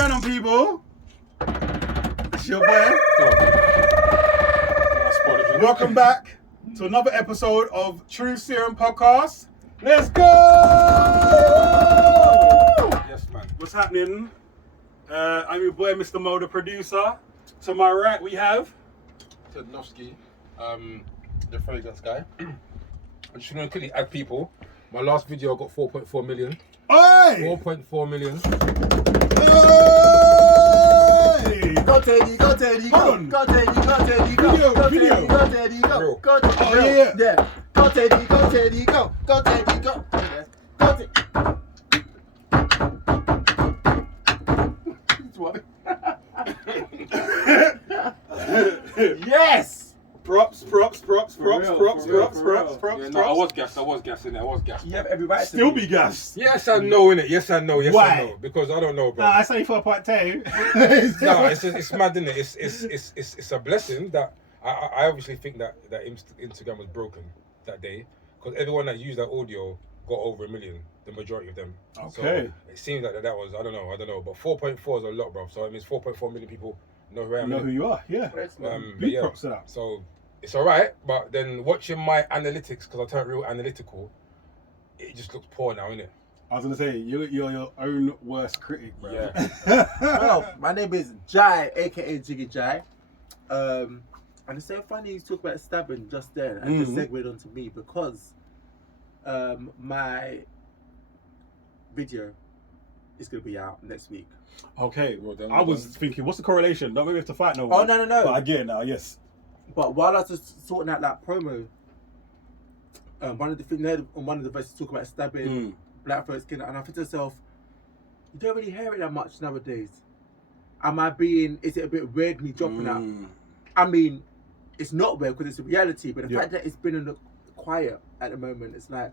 going on, people? It's your boy. Welcome back to another episode of Truth Serum Podcast. Let's go! Yes, man. What's happening? I'm your boy, Mr. Mo, the producer. To my right, we have TEDNOFSKI, the fragrance guy. I'm just going to quickly add people. My last video got 4.4 million. Oi! 4.4 million. Hey! Go Teddy, go Teddy, go. Go Teddy, go Teddy, go. Video, Go video. Teddy, go Teddy, go. Go Teddy, Oh, go. yeah. Yeah. Go Teddy, go Teddy, go. Go Teddy, go. Go Teddy. Yes. Props. For real. Yeah, no, I was gassed in there. You have every right to Still be gassed. Yes and no, innit? Yes and no, yes Why? and no. Because I don't know, bro. Nah, I say 4.2. No, it's mad, innit? It's a blessing that I obviously think that Instagram was broken that day because everyone that used that audio got over 1 million, the majority of them. Okay. So it seems that was I don't know, but 4.4 is a lot, bro. So it means 4.4 million people know who I I am. know who you are, yeah. But Big yeah, props to that. so it's alright, but then watching my analytics, because I turned real analytical, it just looks poor now, innit? I was gonna say you're your own worst critic, bro. Yeah. Well, my name is JIGH, aka JIGGY. And it's so funny you talk about stabbing just then and just segued onto me because my video is gonna be out next week. Okay, Well done, I well was done. thinking, what's the correlation? Don't maybe have to fight no Oh one. no. But I get it now, yes. But while I was just sorting out that promo, one of the voices talking about stabbing black folks' skin, and I think to myself, you don't really hear it that much nowadays. Is it a bit weird me dropping that? I mean, it's not weird because it's a reality, but the fact that it's been in the quiet at the moment, it's like,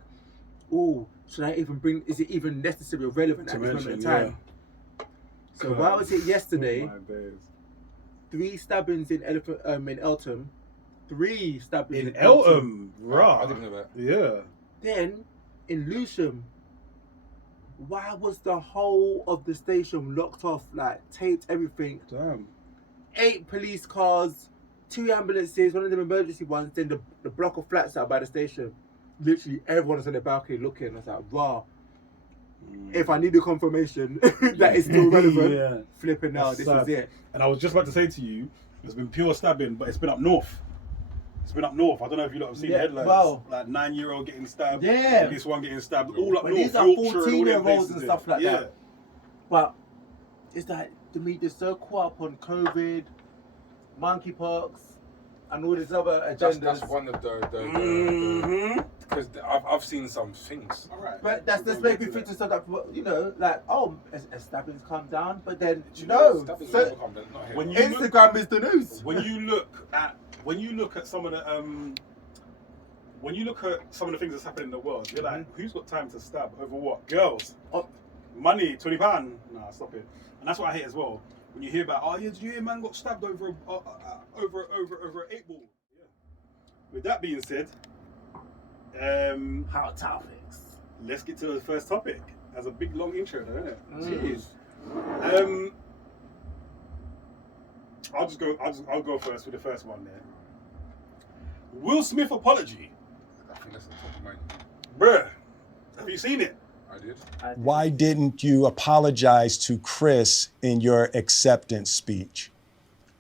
oh, should I even is it even necessary or relevant at this moment in time? So why was it yesterday? Oh, my days. 3 stabbings in Eltham. 3 stabbings In Eltham, right? I didn't know that. Yeah. Then in Lewisham, why was the whole of the station locked off, like taped, everything? Damn. 8 police cars, 2 ambulances, one of them emergency ones, then the block of flats out by the station. Literally everyone was on their balcony looking. I was like, raw. If I need a confirmation that it's still relevant, Yeah. flipping now, That's this sad. is it. And I was just about to say to you, it's been pure stabbing, but it's been up north. I don't know if you lot have seen the headlines. Wow. Like 9-year-old getting stabbed. Yeah. This one getting stabbed. All up But north. these are Yorkshire and all them 14-year-olds and places stuff there. like that. But it's like the media's so caught up on COVID, monkeypox, and all these other agendas. That's one of the because I've seen some things. All right. But that's just making me think to stuff that, you know, like, oh, as stabbings come down, but then Stabbings so never come down, not here. When you Instagram is the news. When you look at some of the things that's happening in the world, you're like, who's got time to stab over what? Girls. Oh. Money, £20. Nah, stop it. And that's what I hate as well. When you hear about, oh yeah, did you hear man got stabbed over an 8-ball? Yeah. With that being said, Hot topics. let's get to the first topic. That's a big long intro, though, isn't it? Jeez. I'll go first with the first one there. Will Smith apology. I think that's the top of mine. Bruh, have you seen it? I did. Why didn't you apologize to Chris in your acceptance speech?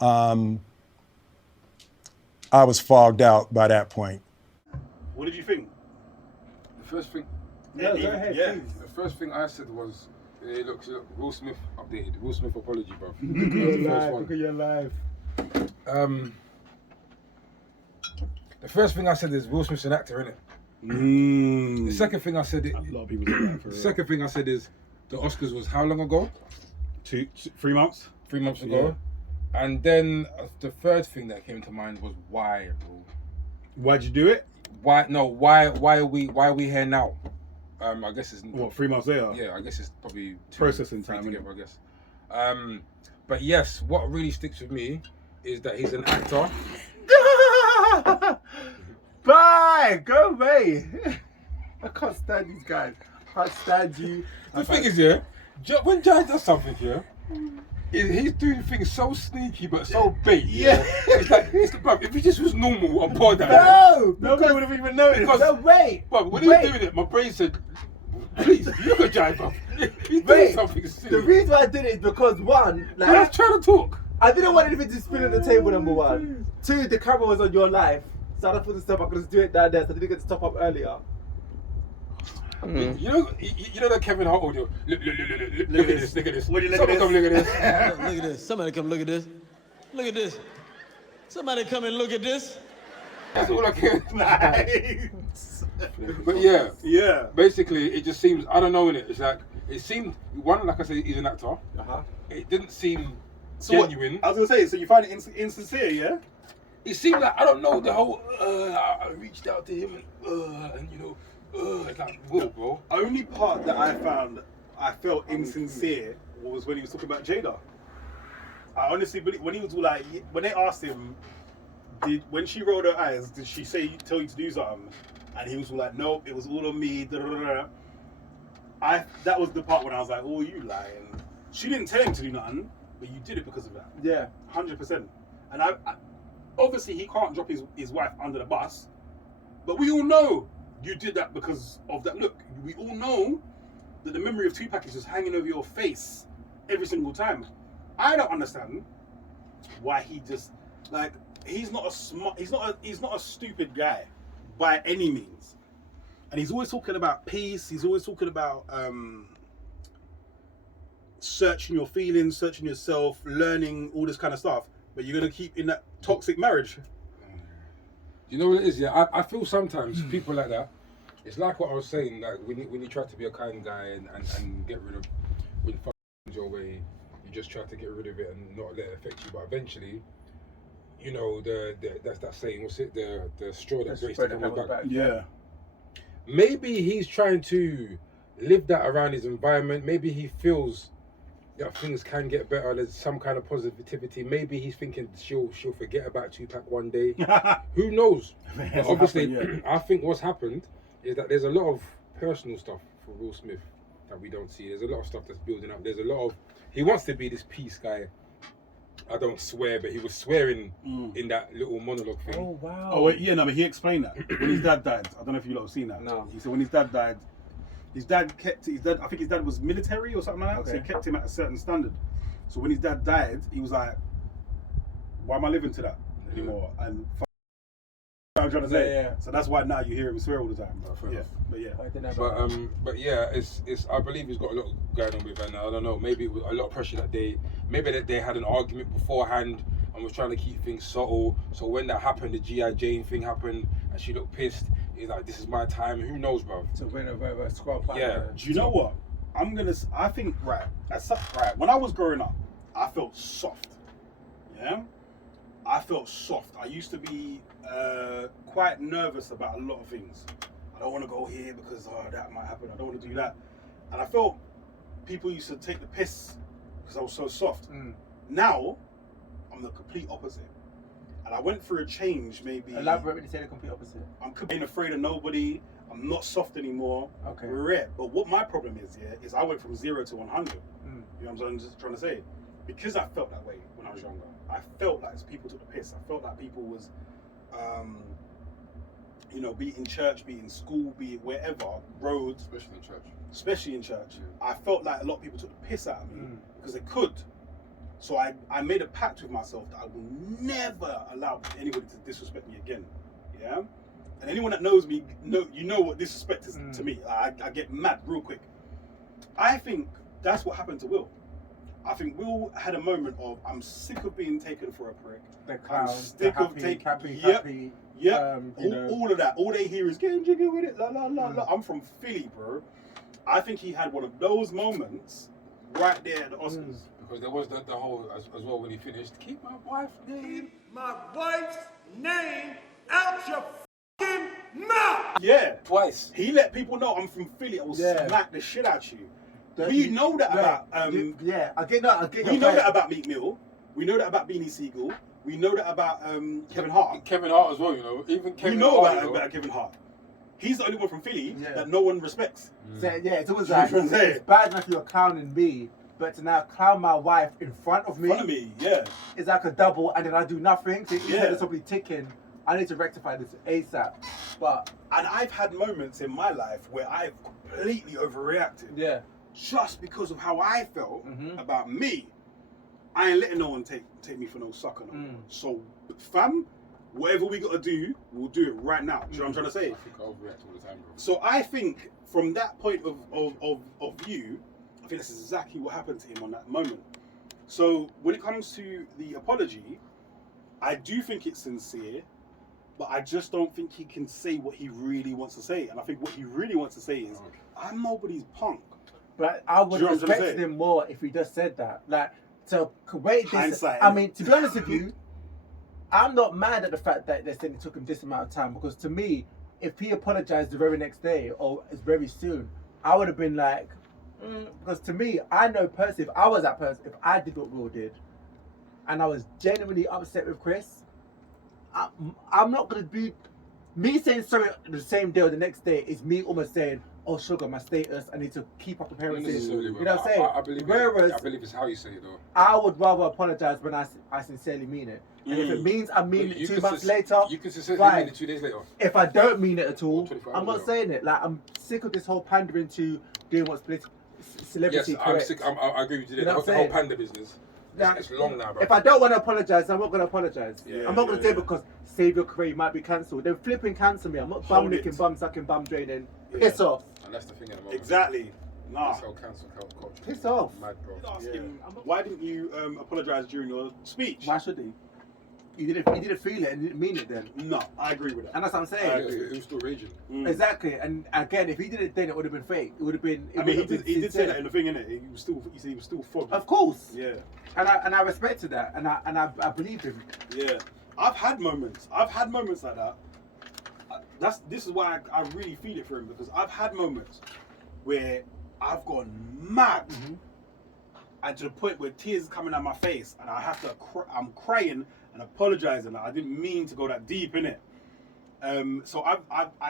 I was fogged out by that point. What did you think? The first thing. No, go ahead, please. The first thing I said was, hey, look, Will Smith updated. Will Smith apology, bro. Look at your life. The first thing I said is Will Smith's an actor, innit? The second thing I said, A lot of people say that for the real. second thing I said is the Oscars was how long ago? 3 months? 3 months ago. And then the third thing that came to mind was why, bro? Why'd you do it? Why are we here now? I guess it's What, 3 months later? yeah, I guess it's probably Processing three time, together, I guess. But yes, what really sticks with me is that he's an actor. Bye! Go away! I can't stand these guys. I can't stand you. The thing is, yeah, when Jai does something, yeah, He's doing things so sneaky but so bait. Yeah. It's like, bruv, if he just was normal on board that. No, Nobody would have even noticed. no, wait. But when he was doing it, my brain said, please, look at Jai, bruv. He's doing something silly. The reason why I did it is because one, I was trying to talk. I didn't want anything to spill on the table, number one. Two, the camera was on your life. So I thought to stop, I could just do it down there, so I didn't get to stop up earlier. You know that Kevin Hart audio? Look at this, look at this. Would you look Someone at come look at this. Look at this. Somebody come look at this. Look at this. Somebody come and look at this. That's all I can. Nice. But yeah. Yeah. Basically, it just seems, I don't know, innit? It's like, it seemed, one, like I said, he's an actor. It didn't seem genuine. I was gonna say, so you find it insincere, yeah? It seemed like, I don't know, the whole, I reached out to him and you know, it's like, whoa, bro. Only part that I found I felt insincere was when he was talking about Jada. I honestly believe when he was like, when they asked him, when she rolled her eyes, did she tell you to do something? And he was like, nope, it was all on me. Da, da, da, da. That was the part when I was like, oh, you lying. She didn't tell him to do nothing, but you did it because of that. Yeah. 100%. And I obviously he can't drop his wife under the bus, but we all know you did that because of that look. We all know that the memory of Tupac is just hanging over your face every single time. I don't understand why he just like he's not a stupid guy by any means, and he's always talking about peace. He's always talking about searching your feelings, searching yourself, learning all this kind of stuff. But you're gonna keep in that toxic marriage. You know what it is, yeah? I feel sometimes people like that, it's like what I was saying, like when you try to be a kind guy and get rid of, when fuck comes your way, you just try to get rid of it and not let it affect you. But eventually, you know, that's that saying, what's it? The straw that breaks the camel's back. Yeah. Maybe he's trying to live that around his environment. Maybe he feels that things can get better. There's some kind of positivity. Maybe he's thinking she'll forget about Tupac one day. Who knows? But obviously, I think what's happened is that there's a lot of personal stuff for Will Smith that we don't see. There's a lot of stuff that's building up. There's a lot of, he wants to be this peace guy. I don't swear, but he was swearing in that little monologue thing. Oh, wow. Oh, yeah, no, but he explained that. When his dad died, I don't know if you lot have seen that. No. He said when his dad died, I think his dad was military or something like that, Okay. so he kept him at a certain standard. So when his dad died, he was like, why am I living to that anymore? And I'm trying to say. Yeah. So that's why now you hear him swear all the time. Fair enough. But yeah. I didn't know about that. But yeah, it's I believe he's got a lot going on with her now. I don't know, maybe it was a lot of pressure that they had an argument beforehand and was trying to keep things subtle. So when that happened, the G.I. Jane thing happened and she looked pissed. He's like, this is my time. Who knows, bro? To win a squad partner. Yeah. Do you know what? I think, when I was growing up, I felt soft. Yeah? I felt soft. I used to be quite nervous about a lot of things. I don't want to go here because that might happen. I don't want to do that. And I felt people used to take the piss because I was so soft. Now, I'm the complete opposite. And I went through a change, maybe. Elaborate when you say the complete opposite. I'm being afraid of nobody. I'm not soft anymore. Okay. But what my problem is I went from 0 to 100. You know what I'm just trying to say? Because I felt that way when I was younger. I felt like people took the piss. I felt like people was, be it in church, be it in school, be it wherever, roads. Especially in church. I felt like a lot of people took the piss out of me because they could. So I made a pact with myself that I will never allow anybody to disrespect me again. Yeah? And anyone that knows me, you know what disrespect is to me. I get mad real quick. I think that's what happened to Will. I think Will had a moment of, I'm sick of being taken for a prick. The clown, I'm sick of taking happy. Yep. All of that. All they hear is getting jiggy with it. La la la la. I'm from Philly, bro. I think he had one of those moments right there at the Oscars. Because there was the whole, as well, when he finished, keep my wife's name. My wife's name out your fucking mouth! Yeah. Twice. He let people know I'm from Philly. I will smack the shit out you. We know that about I get we know that about Meek Mill. We know that about Beanie Siegel. We know that about Kevin Hart. Kevin Hart as well, you know. Even Kevin We know Hart, about Kevin Hart. He's the only one from Philly that no one respects. So, it's always You know like, what I'm saying? it's bad enough you're clowning me, but to now clown my wife in front of me, yeah. it's like a double, and then I do nothing. So Yeah. it's probably ticking. I need to rectify this ASAP. But And I've had moments in my life where I've completely overreacted. yeah, Just because of how I felt Mhm. about me. I ain't letting no one take me for no sucker no more. So, fam, whatever we gotta do, we'll do it right now. Do you know what I'm trying to say? I think I overreact all the time, bro. So I think from that point of view, I think that's exactly what happened to him on that moment. So when it comes to the apology, I do think it's sincere, but I just don't think he can say what he really wants to say. And I think what he really wants to say is, I'm nobody's punk. but I would Do you know what I'm trying to respect say? him more if he just said that. Like, to wait this. Hindsight, I innit? mean, to be honest with you, I'm not mad at the fact that they said it took him this amount of time, because to me, if he apologized the very next day or very soon, I would have been like, because to me, I know personally, if I was that person, if I did what Will did, and I was genuinely upset with Chris, I'm not going to be, me saying sorry the same day or the next day is me almost saying, oh sugar, my status, I need to keep up appearances. You know what I'm saying? I believe Whereas I believe it's how you say it, though. I would rather apologize when I sincerely mean it. And if it means I mean it 2 months later, You can sincerely fine. mean it 2 days later. If I don't mean it at all, 24 I'm not hours saying it. Like, I'm sick of this whole pandering to doing what's celebrity Yes, I'm correct. sick. I agree with you there. You know The what I'm whole saying? panda business. It's long now, bro. If I don't want to apologize, I'm not going to apologize. Yeah, I'm not going to yeah, say because save your career, you might be cancelled. They're flipping cancel me. I'm not bum Hold licking, it. bum sucking, bum draining. Yeah. Piss off. And that's the thing at the moment. Exactly. Nah. That's how cancel culture. Piss off. Mad, bro. Ask him, why didn't you apologize during your speech? Why should he? You didn't feel it and you didn't mean it then. No, I agree with that. And that's what I'm Yeah, saying. it was still raging. Exactly. And again, if he did it then, it would have been fake. It would have been. I mean, he did say that in the thing, innit? He said he was still foggy. Of course. Yeah. And I respected that, and I believe him. Yeah. I've had moments like that. This is why I really feel it for him, because I've had moments where I've gone mad, and to the point where tears are coming out my face, and I have to. I'm crying and apologizing. I didn't mean to go that deep in it. So I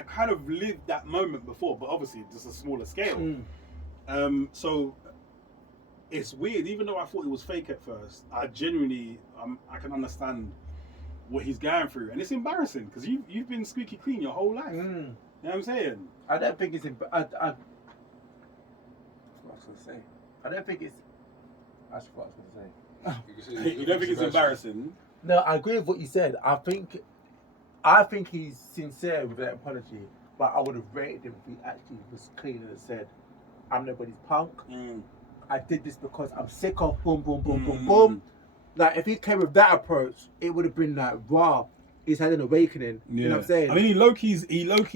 kind of lived that moment before, but obviously just a smaller scale. So it's weird. Even though I thought it was fake at first, I genuinely I can understand what he's going through, and it's embarrassing because you've been squeaky clean your whole life. You know what I'm saying? I don't think it's. What I was going to say. I don't think it's. That's what I was going to say. You don't think it's embarrassing? No, I agree with what you said. I think he's sincere with that apology, but I would have rated him if he actually was clean and said, "I'm nobody's punk. I did this because I'm sick of boom, boom, boom, boom, boom." Like, if he came with that approach, it would have been like, "Wow, he's had an awakening." Yeah. You know what I'm saying? I mean, he low-key.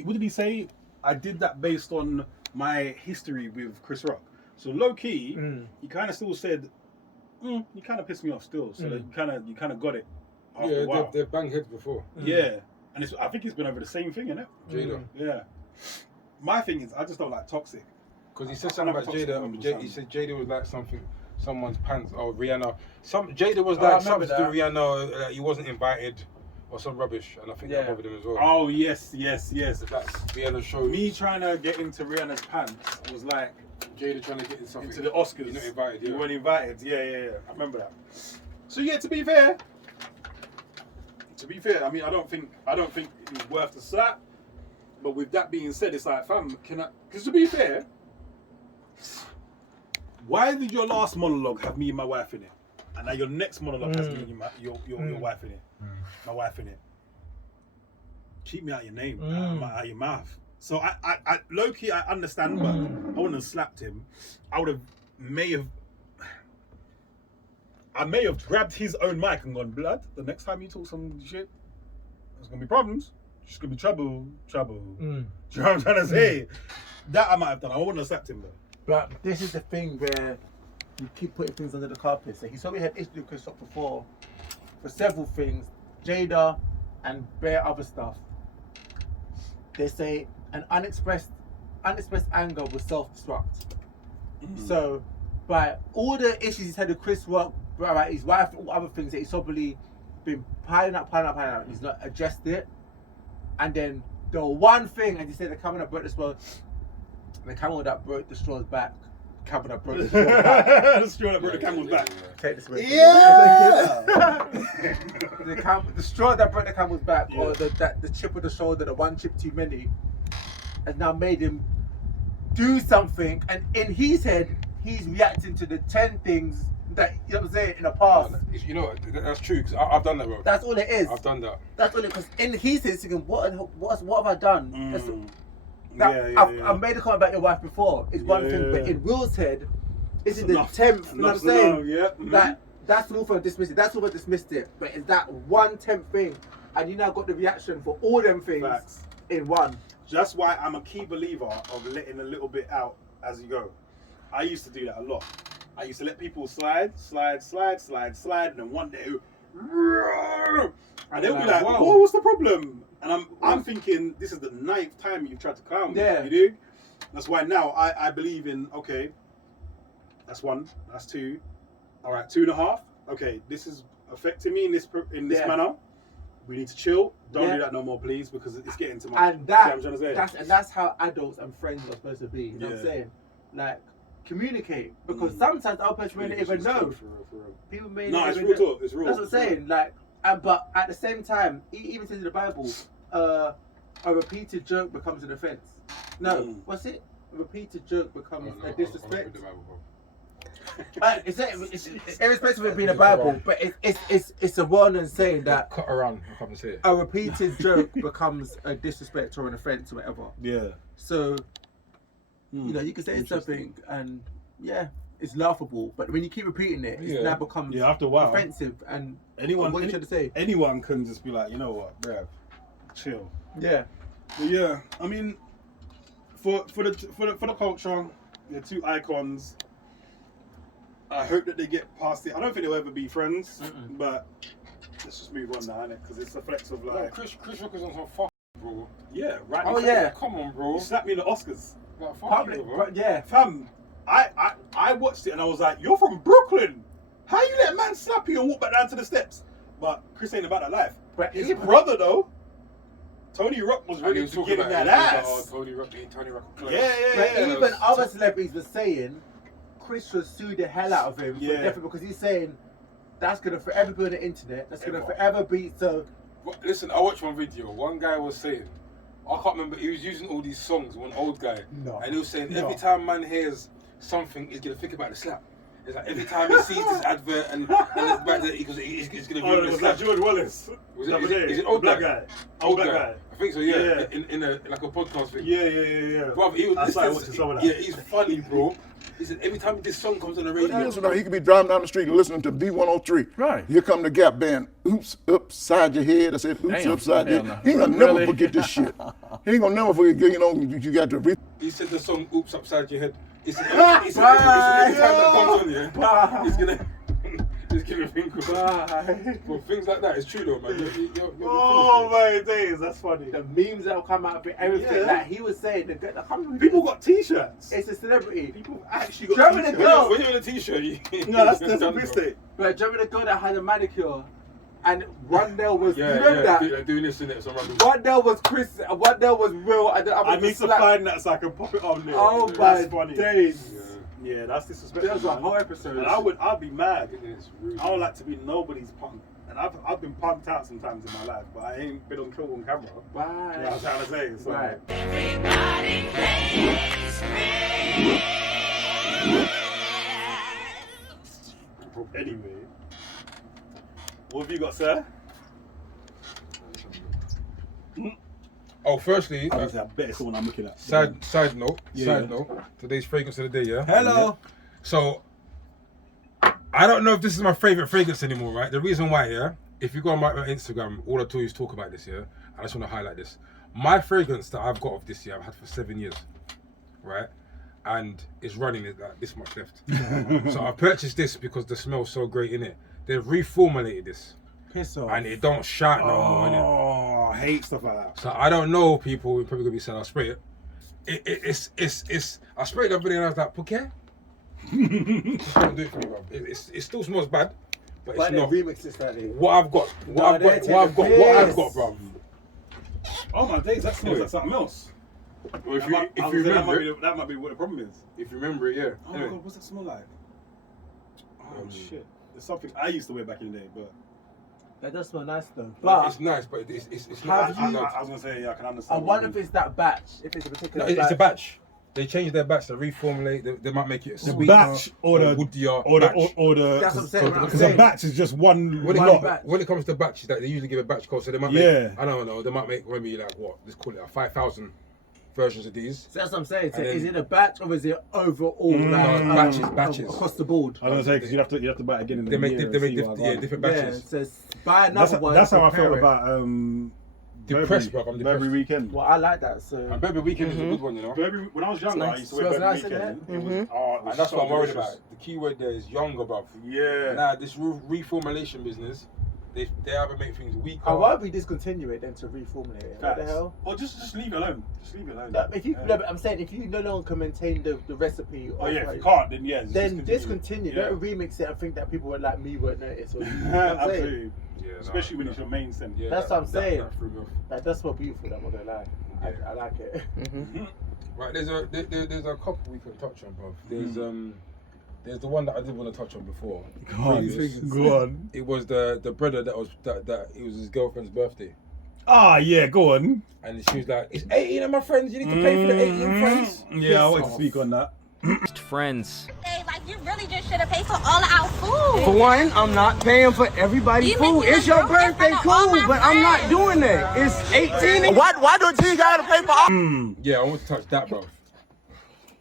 What did he say? I did that based on my history with Chris Rock. So low-key, he kind of still said, "You kind of pissed me off still." So you kind of got it. After a while. they've banged heads before. Yeah, and I think it's been over the same thing, innit? Jada. Yeah. My thing is, I just don't like toxic. Because he said something about Jada. He said Jada was like someone's pants. Or Rihanna. Jada was like something to Rihanna. He wasn't invited, or some rubbish, and I think that bothered him as well. Oh yes. That's Rihanna's show. Me trying to get into Rihanna's pants was like Jada trying to get into the Oscars. You're not invited. You weren't invited. Yeah. I remember that. So yeah, to be fair, I mean, I don't think it was worth the slap. But with that being said, it's like, fam, because to be fair, why did your last monologue have me and my wife in it, and now your next monologue has me and your wife in it, my wife in it? Keep me out your name, out your mouth. So I low key, I understand, but I wouldn't have slapped him. I may have grabbed his own mic and gone, blood, the next time you talk some shit, there's gonna be problems. There's gonna be trouble. Do you know what I'm trying to say? That I might have done. I wouldn't have slapped him though. But this is the thing where you keep putting things under the carpet. So he's already had issues with Chris Rock before for several things, Jada and bare other stuff. They say an unexpressed anger will self-destruct. So, by all the issues he's had with Chris Rock, about his wife, all other things that he's probably been piling up, he's not addressed it. And then the one thing, and you say the camera that broke the straws, the camera that broke the straws back camel that broke the straw back. The straw that broke the camel's back. Take this away. Yeah! The straw that broke the camel's back, or the chip on the shoulder, the one chip too many, has now made him do something, and in his head, he's reacting to the 10 things that, you know what I'm saying, in the past. You know, that's true, because I've done that, bro. That's all it is. I've done that. That's all it, because in his head, he's thinking, what have I done? I've made a comment about your wife before. It's one thing, but in Will's head, this is the 10th. You know what I'm saying? That's all for dismissing. That's all for dismissed it. But it's that 1/10 thing, and you now got the reaction for all them things in one. That's why I'm a key believer of letting a little bit out as you go. I used to do that a lot. I used to let people slide, and then one day, and they'll be like, "Whoa, what's the problem?" And I'm thinking, this is the 9th time you've tried to clown me. Yeah. You do? That's why now I believe in, okay, that's 1, that's 2, all right, 2.5. Okay, this is affecting me in this manner. We need to chill. Don't do that no more, please, because it's getting to my. And that's how adults and friends are supposed to be. You know what I'm saying? Like, communicate, because sometimes our person may not even know. For real. People may No, not it's even real know. talk. It's real. That's what I'm saying. Like, but at the same time, it even says in the Bible, a repeated joke becomes an offense. No, what's it? A repeated joke becomes a disrespect. It's irrespective of it being a Bible, but it's a well-known saying that Cut around, I can't say it. a repeated joke becomes a disrespect or an offense or whatever. Yeah. So, you know, you can say something and it's laughable, but when you keep repeating it, it now becomes after a while offensive. And anyone, what you trying to say? Anyone can just be like, you know what, bruv, chill. Yeah. But yeah, I mean, for the culture, the 2 icons. I hope that they get past it. I don't think they'll ever be friends, but let's just move on now, innit? Because it's the flex of like. Chris Rock is on some fuck, bro. Yeah, right. Oh yeah. Come on, bro. You slapped me in the Oscars. Like, fuck Public, you, bro. but yeah. Fam, I watched it and I was like, you're from Brooklyn. How you let a man slap you and walk back down to the steps? But Chris ain't about that life. But His brother though, Tony Rock was ready to get in that ass. Tony Rock. Yeah. But even other celebrities were saying Chris should sue the hell out of him for definitely, because he's saying that's gonna forever be on the internet. That's gonna forever be so. Listen, I watched one video. One guy was saying, I can't remember. He was using all these songs. One old guy, and he was saying every time man hears something, he's gonna think about the slap. It's like every time he sees this advert and it's back there, he goes, he's gonna be the slap. Like George Wallace. Is it old black guy? Old black guy. I think so. Yeah. In a like a podcast thing. Yeah. Bro, he was. I started watching some of that. Yeah, he's funny, bro. He said every time this song comes on the radio, He could be driving down the street and listening to B103. Right. Here come the Gap Band. Oops, upside your head. I said, oops, upside your head. He ain't gonna never forget this shit. He ain't gonna never forget, you know, you got to He said the song "Oops Upside Your Head." He said every time that comes on here, he's gonna think of well, things like that. It's true though, man. Oh my days, that's funny. The memes that will come out of it, everything that he was saying. People got T-shirts. It's a celebrity. People actually got German T-shirts. girl. When you're in a T-shirt, No, that's a mistake. But do you remember the girl that had a manicure? And one nail was, you remember that? Doing this in it, some rubbish. One nail was Chris, and one nail was Will, and the other I need to find that so I can pop it on there. Oh That's my funny. days. Yeah, that's disrespectful. There was a whole episode. And I'd be mad. I don't like to be nobody's punk. And I've been punked out sometimes in my life, but I ain't been on camera. Right. You know what I'm trying to say? So. Right. Everybody plays me. Anyway, what have you got, sir? Oh, firstly, I bet it's the one I'm looking at. Side note. Today's fragrance of the day, yeah? Hello. So, I don't know if this is my favorite fragrance anymore, right? The reason why, yeah? If you go on my Instagram, all I do is talk about this, yeah? I just want to highlight this. My fragrance that I've got of this year, I've had for 7 years, right? And it's running like this much left. So I purchased this because the smell's so great in it. They've reformulated this. Piss off. And it don't shout no more, innit? Oh, I hate stuff like that. So I don't know, people. You're probably gonna be saying I'll spray it. It's. I sprayed it everything and I was like, okay. Just don't do it for me, bro. It still smells bad, but it's not. Remix this slightly. What I've got, what I've got, bro. Oh my days, that smells like something else. Well, if That you might- if I you was saying remember it, that might be what the problem is. if you remember it, yeah. Oh my Anyway. god, what's that smell like? Oh shit. There's something I used to wear back in the day, but That does smell nice though. But But it's nice, but it's Have not. you- I was gonna say, yeah, I can I understand. wonder if it's that batch. If it's a particular batch. It's a batch. They changed their batch to reformulate. They might make it The sweeter batch or the woodier or the batch. or the That's what I'm saying. because a batch is just one When it, lot. batch. when it comes to batches, that they usually give a batch code, so they might make. Yeah. I don't know. They might make maybe like what? Let's call it 5,000 versions of these. So that's what I'm saying. So And then- is it a batch or is it overall? No, batches. Across the board. I was gonna say because you have to buy it again in They the make year they and make see what I got. different Yeah, batches. so buy another one. That's how I compare felt it. about Depressed, bro. I'm depressed. Burberry Weekend. Well, I like that. So And Burberry Weekend is a good one, you know. Burberry, when I was younger, nice. I used to wear Smells Burberry nice, Weekend. innit? It was, oh, it was And that's so what I'm worried delicious. about. The key word there is younger, bro. Yeah. Nah, this reformulation business, they either make things weaker. I'd rather we discontinue it than to reformulate it. What the Facts. hell? Or just leave it alone. Just leave it alone. No, if you, Yeah. no, but I'm saying if you no longer can maintain the recipe, Oh yeah, of if you can't, then yeah. just then discontinue. Yeah. Don't remix it and think that people like me won't notice. Or, you know what I'm saying? Absolutely. Yeah, Especially when it's your main scent. Yeah, That's what I'm saying. That threw me off. Like, that's what beautiful. I'm not gonna lie. Yeah. I like it. Right, there's a couple we can touch on, bro. There's the one that I did want to touch on before. Go on. It was the brother that it was his girlfriend's birthday, Ah, yeah, go on. and she was like, "It's 18 of my friends. You need to pay for the 18 friends." Yeah, I Piss want to off. speak on that. Friends. Hey, like you really just should have paid for all of our food. For one, I'm not paying for everybody's You food. making It's your us broke in birthday, front of all cool, my but I'm not friends. doing that. It's 18. Why do G gotta pay for all? Yeah, I want to touch that, bro.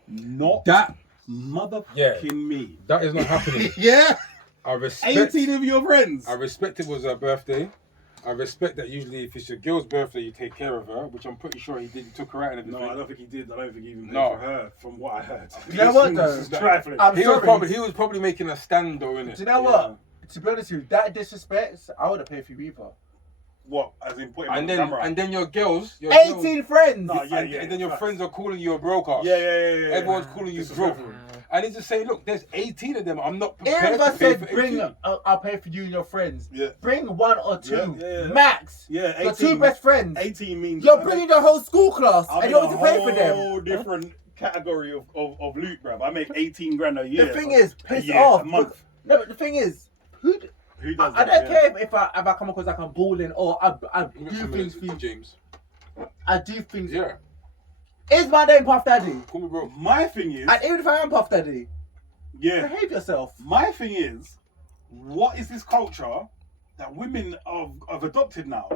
Not That motherfucking me. that is not happening. Yeah. I respect. 18 of your friends. I respect it was her birthday. I respect that usually if it's your girl's birthday, you take care of her, which I'm pretty sure he did. He took her out and everything. No, I don't think he did. I don't think he even paid No. for her, from what I heard. You know what, though? This is trifling. I'm He sorry. was probably making a stand though, innit? Do you know what? To be honest with you, that disrespect, I would have paid for you either. What? As in putting And on camera? then your girls, 18 friends. No, yeah, and then your facts. friends are calling you a broke ass. Yeah. Everyone's calling you broke. Disrespectful. I need to say, look, there's 18 of them. I'm not prepared If I to pay said for bring, 18. I'll pay for you and your friends. Yeah. Bring one or two, Yeah. max. Yeah, 18. Your two best friends. 18 means You're bringing the whole school class, I'm and you in want a to pay for them. whole different category of loot, bruv. I make 18 grand a year. The thing is, a piss year, off. a month. No, but the thing is, Who does I that? don't Yeah. care if I come across like I'm balling or I do things for you. James. I do things. Yeah. Is my name Puff Daddy? Call me bro. My thing is, And even if I am Puff Daddy, yeah. behave yourself. My thing is, what is this culture that women have adopted now?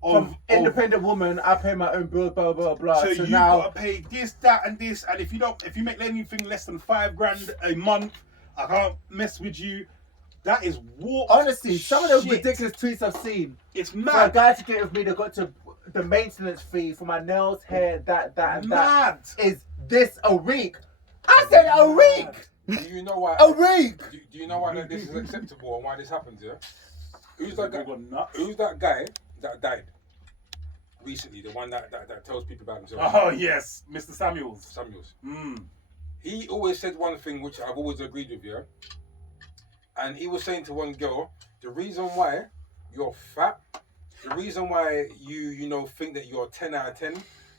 From independent woman, I pay my own bill, blah blah blah. So So you now, gotta pay this, that, and this, and if you make anything less than 5 grand a month, I can't mess with you. That is warped. honestly, some of those shit. ridiculous tweets I've seen. It's For a mad. guy to get with me, they got to the maintenance fee for my nails, hair, that, and Mad. that is this a week. I said a week. Do you know why? A week. Do you know why that this is acceptable and why this happens? Yeah. Who's that guy? People go nuts. Who's that guy that died recently? The one that tells people about himself. Oh yes, Mr. Samuels. Samuels. Mm. He always said one thing which I've always agreed with, yeah. And he was saying to one girl, the reason why you're fat, the reason why you know think that you're 10 out of 10,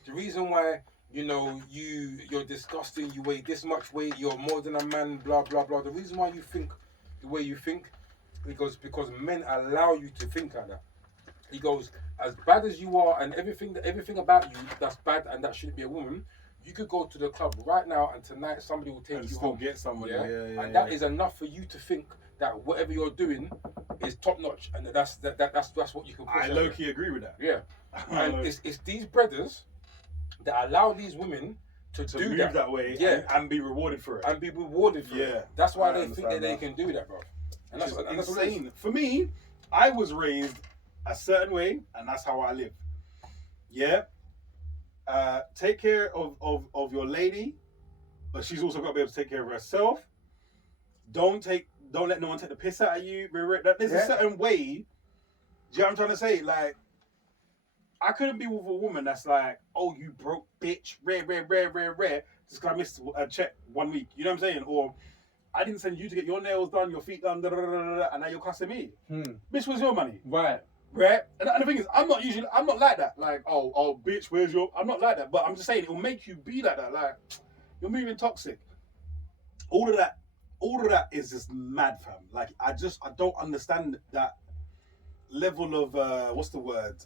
the reason why you're disgusting, you weigh this much weight, you're more than a man, blah blah blah. The reason why you think the way you think, because men allow you to think like that. He goes, as bad as you are and everything about you that's bad and that shouldn't be a woman, you could go to the club right now and tonight somebody will take And you still home. get somebody. Yeah? Yeah. And that is enough for you to think that whatever you're doing is top notch, and that's what you can push. I out low there. key agree with that. Yeah, and it's these brothers that allow these women to do move that way, yeah, and be rewarded for it. and be rewarded for Yeah, it. That's why I they think that understand they that. can do that, bro. And Which that's is what it is. insane. For me, I was raised a certain way, and that's how I live. Yeah. Take care of your lady, but she's also got to be able to take care of herself. Don't let no one take the piss out of you. There's a certain way. Do you know what I'm trying to say? Like, I couldn't be with a woman that's like, oh, you broke bitch, rare, just because I missed a check 1 week. You know what I'm saying? Or I didn't send you to get your nails done, your feet done, and now you're cussing me. Bitch, where's your money? Right. right? And the thing is, I'm not like that. Like, oh, bitch, where's your? I'm not like that. But I'm just saying, it will make you be like that. Like, you're moving toxic. All of that is just mad, fam. Like, I don't understand that level of what's the word?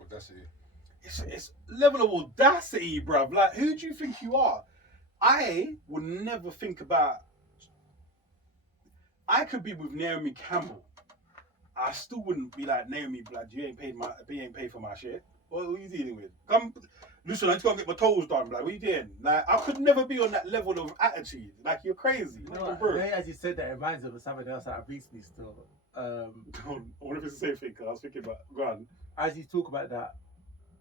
Audacity. It's level of audacity, bruv. Like, who do you think you are? I would never think about. I could be with Naomi Campbell. I still wouldn't be like, Naomi, blood, you ain't paid for my shit. What are you dealing with? Come, listen, I just gotta get my toes done, blood. What are you doing? Like, I could never be on that level of attitude. Like, you're crazy. As you said that, it reminds me of something else that beats me still. I wonder if it's the same thing, because I was thinking about, go on. As you talk about that,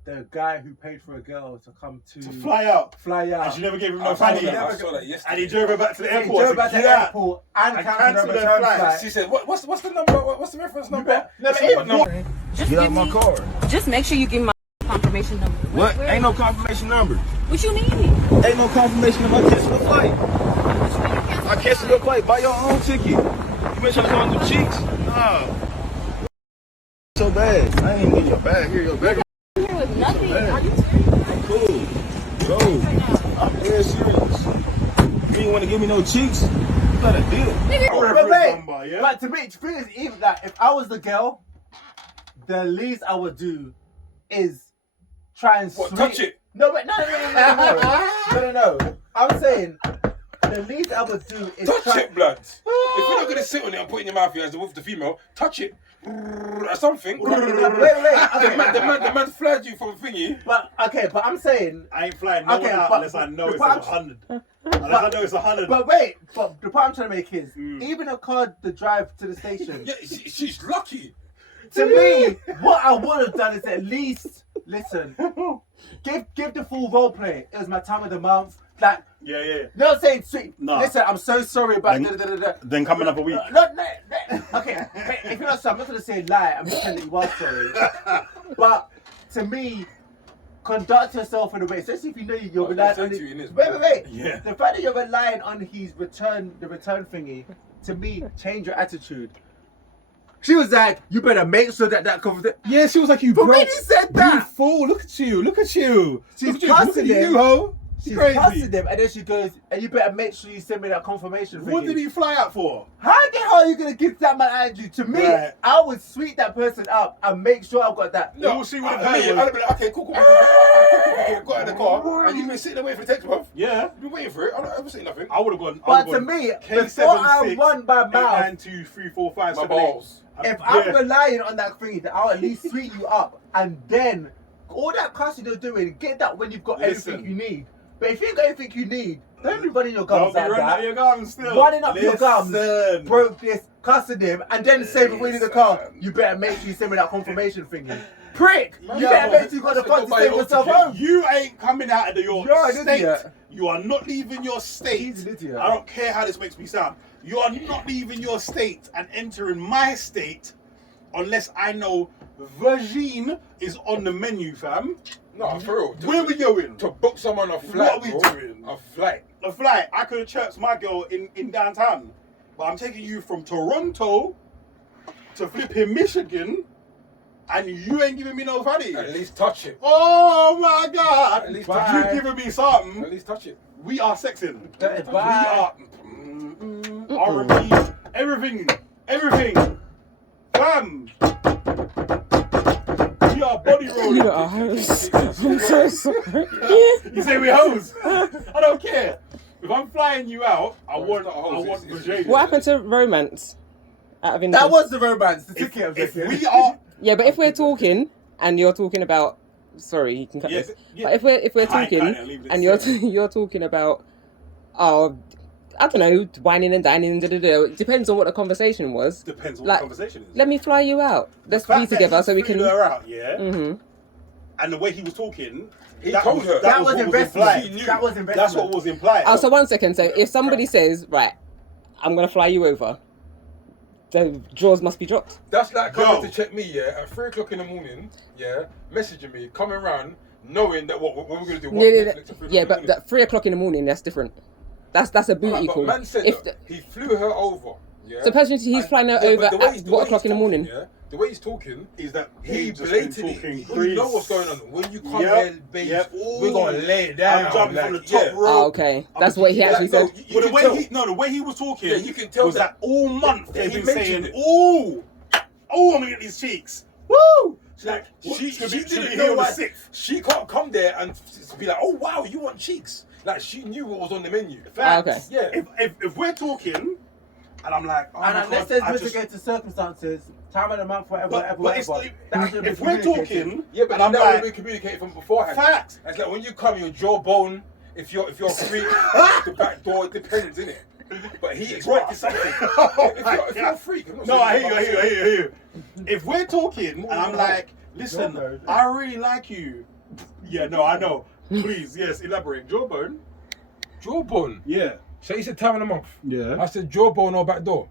the guy who paid for a girl to come to fly out, and she never gave him no fanny, and he drove her back to the airport. He drove back to the airport and cancelled her return flight. She said, "What's the number? What's the reference number?" Just get out my car. Just make sure you give me my confirmation number. What? Ain't no confirmation number. What you mean? Ain't no confirmation of my cancel the flight. I cancel your flight. Buy your own ticket. You been trying to come on them cheeks? Nah. So bad. I ain't getting your bag. Here, your bag. Here with nothing. Are you serious? I'm cool. Bro, I'm dead serious. You ain't want to give me no cheeks? You got a deal. But to me, the thing is, even like, if I was the girl, the least I would do is try and touch it? No. I'm saying the least I would do is touch it, blood. If you're not gonna sit on it and put it in your mouth as with the female, touch it. Or something. Wait. The man flagged you from thingy. But I'm saying I ain't flying no one out unless I know it's 100. Unless I know it's 100. But the point I'm trying to make is even a car to drive to the station. Yeah, she's lucky. To me, what I would have done is at least listen. Give the full role play. It was my time of the month. Like, yeah. No saying sweet. No. Listen, I'm so sorry about Then coming up a week. No. Okay, if you're not sorry, I'm not gonna say lie. I'm just telling you you are sorry. But to me, conduct yourself in a way, especially if you know you're relying on it. Wait. Yeah. The fact that you're relying on the return thingy, to me, change your attitude. She was like, you better make sure that conversation. Yeah, she was like, you broke. But said that. You fool, look at you. She's cussing them. Ho. She's cussing them, and then she goes, and you better make sure you send me that confirmation thing. What did he fly out for? How the hell are you going to give that man attitude? To me, I would sweet that person up and make sure I've got that. No, she would have heard you. I'd be like, okay, cool. Got in the car, and you've been sitting there waiting for the text, bruv. Yeah. You've been waiting for it. I don't ever say nothing. I would have gone. But to me, before I run by mouth, 9, 2, 3, 4, 5, 7, 8. If I'm relying on that thing, I'll at least sweet you up, and then all that cussing you're doing, get that when you've got everything you need. But if you ain't got everything you need, don't be running your gums like that. Running up your gums, broke this, cussing him, and then say before you leave the car, you better make sure you send me that confirmation thingy. Prick! You better make sure you got the funds to save yourself home. You ain't coming out of your state. Idiot. You are not leaving your state. He's an idiot. I don't care how this makes me sound. You are not leaving your state and entering my state unless I know vagine is on the menu, fam. No, for real. Where we going? To book someone a flight. What are we doing? A flight. A flight. I could have chirped my girl in downtown, but I'm taking you from Toronto to flipping Michigan, and you ain't giving me no fanny. At least touch it. Oh my God! At least touch it. You giving me something? At least touch it. We are sexing. Bye. We are R&B. Everything. Fam. We are body rolling. You are hoes. I'm so sorry. You say we hoes? I don't care. If I'm flying you out, I want vagina. What happened to romance? Out of interest. That was the romance. The ticket. If we are. Yeah, but if we're talking and you're talking about, sorry, you can cut this. But if we're talking and you're talking about, I don't know, whining and dining, it depends on what the conversation was. Depends on what the conversation is. Let me fly you out. Let's be together so we can. Her out, yeah. Mm-hmm. And the way he was talking, he told her that was investment. That was investment. That's what was implied. Oh, so 1 second. So if somebody says, right, I'm gonna fly you over, the jaws must be dropped. That's like coming to check me, at 3 o'clock in the morning, messaging me, coming round, knowing that what we're gonna do. But at 3 o'clock in the morning, that's different. That's a booty call. But man said he flew her over, Yeah. So personally, he's flying her over but the way at he's- what o'clock in the morning? Yeah, the way he's talking Is that he just blatantly, been talking you know what's going on. When you come Yep, here, babes, yep. we're gonna lay it down. I'm jumping from the like, top yeah. rope. Oh, okay. That's what he actually said. But the way he was talking, Yeah, you can tell was that all month Yeah, they've he been mentioned saying, it. "Oh, I'm gonna get these cheeks." Woo! Like she should be didn't here know on the why 6th. she can't come there and be like, oh wow, you want cheeks? Like she knew what was on the menu. Facts. Okay. Yeah. If we're talking, and I'm like, oh And my unless God, there's I just- mitigating circumstances, time of the month, whatever, but whatever. that should be if we're communicated. talking, Yeah, but and I'm that would like, be communicated from beforehand. fact. It's like when you come, your jawbone. If you're free, the back door depends, innit? But he expected something. If you're a freak, I'm not No, saying I hear you. If we're talking, and I'm like, listen, Jawbone. I really like you. Yeah, no, I know. Please, yes, elaborate. Jawbone. Jawbone. Yeah. So you said time of the month. Yeah. I said jawbone or back door.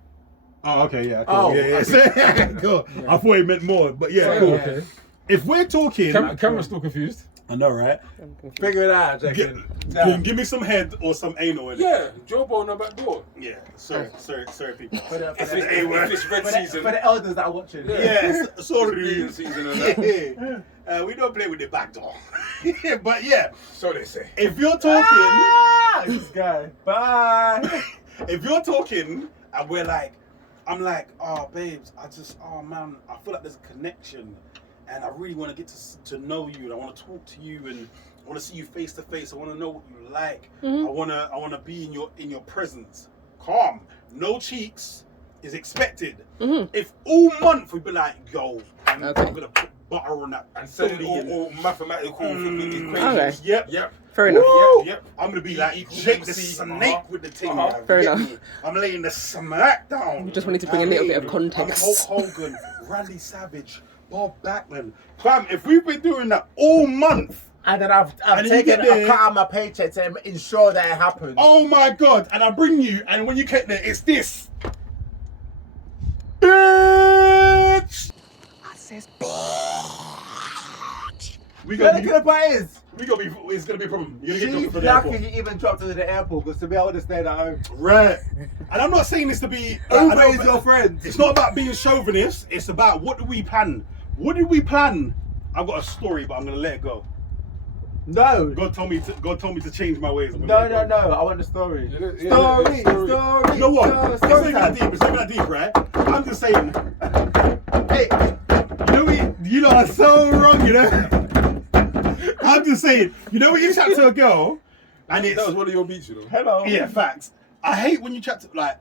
Oh, okay, yeah, cool. Oh, yeah. Cool. I thought he meant more, but yeah, cool. Okay. If we're talking, Camera's still confused. I know, right? Figure it out, Give me some head or some anal in it. Yeah, jawbone or back door. Yeah, sorry, people. If it's red season. For the elders that are watching. Yes, sorry. Breeding season and that. Yeah. We don't play with the back door. But yeah, So they say. if you're talking, This guy. Bye. if you're talking and I'm like, oh babes, oh man, I feel like there's a connection and I really want to get to know you and I want to talk to you and I want to see you face to face. I want to know what you like. I want to be in your presence. Calm. No cheeks is expected. If all month we'd be like, yo, I'm gonna put butter on that And send booty all mathematical equations. Okay. Yep. Fair enough. Yep. I'm gonna be like Jake the Snake with the thing. Fair Get enough. me? I'm laying the smack down. We just wanted to bring a little bit of I'm context. Hulk Hogan, Randy Savage, Bob Backlund. Fam, if we've been doing that all month, And then I've And then you taken get there- a cut out my paycheck to ensure that it happens. oh my God, and I bring you, and when you get there, it's this. Bitch! We Look gonna at be, the buttons. it's gonna be a problem. You're gonna get She's dropped for the lucky airport. he even dropped her to the airport because to be able to stay at home. Right. And I'm not saying this to be Uber is your friend. It's not about being chauvinist, it's about what do we plan? What did we plan? I've got a story, but I'm gonna let it go. No. God told me to change my ways. I'm gonna No, let it no, go. no. I want the story. Story. Story. You know what? It's not Story even that time. deep. It's not even that deep, right? I'm just saying. Hey, you know are so wrong, you know. I'm just saying. You know when you chat to a girl, and it's That was one of your beats, you know. Hello. yeah, facts. I hate when you chat to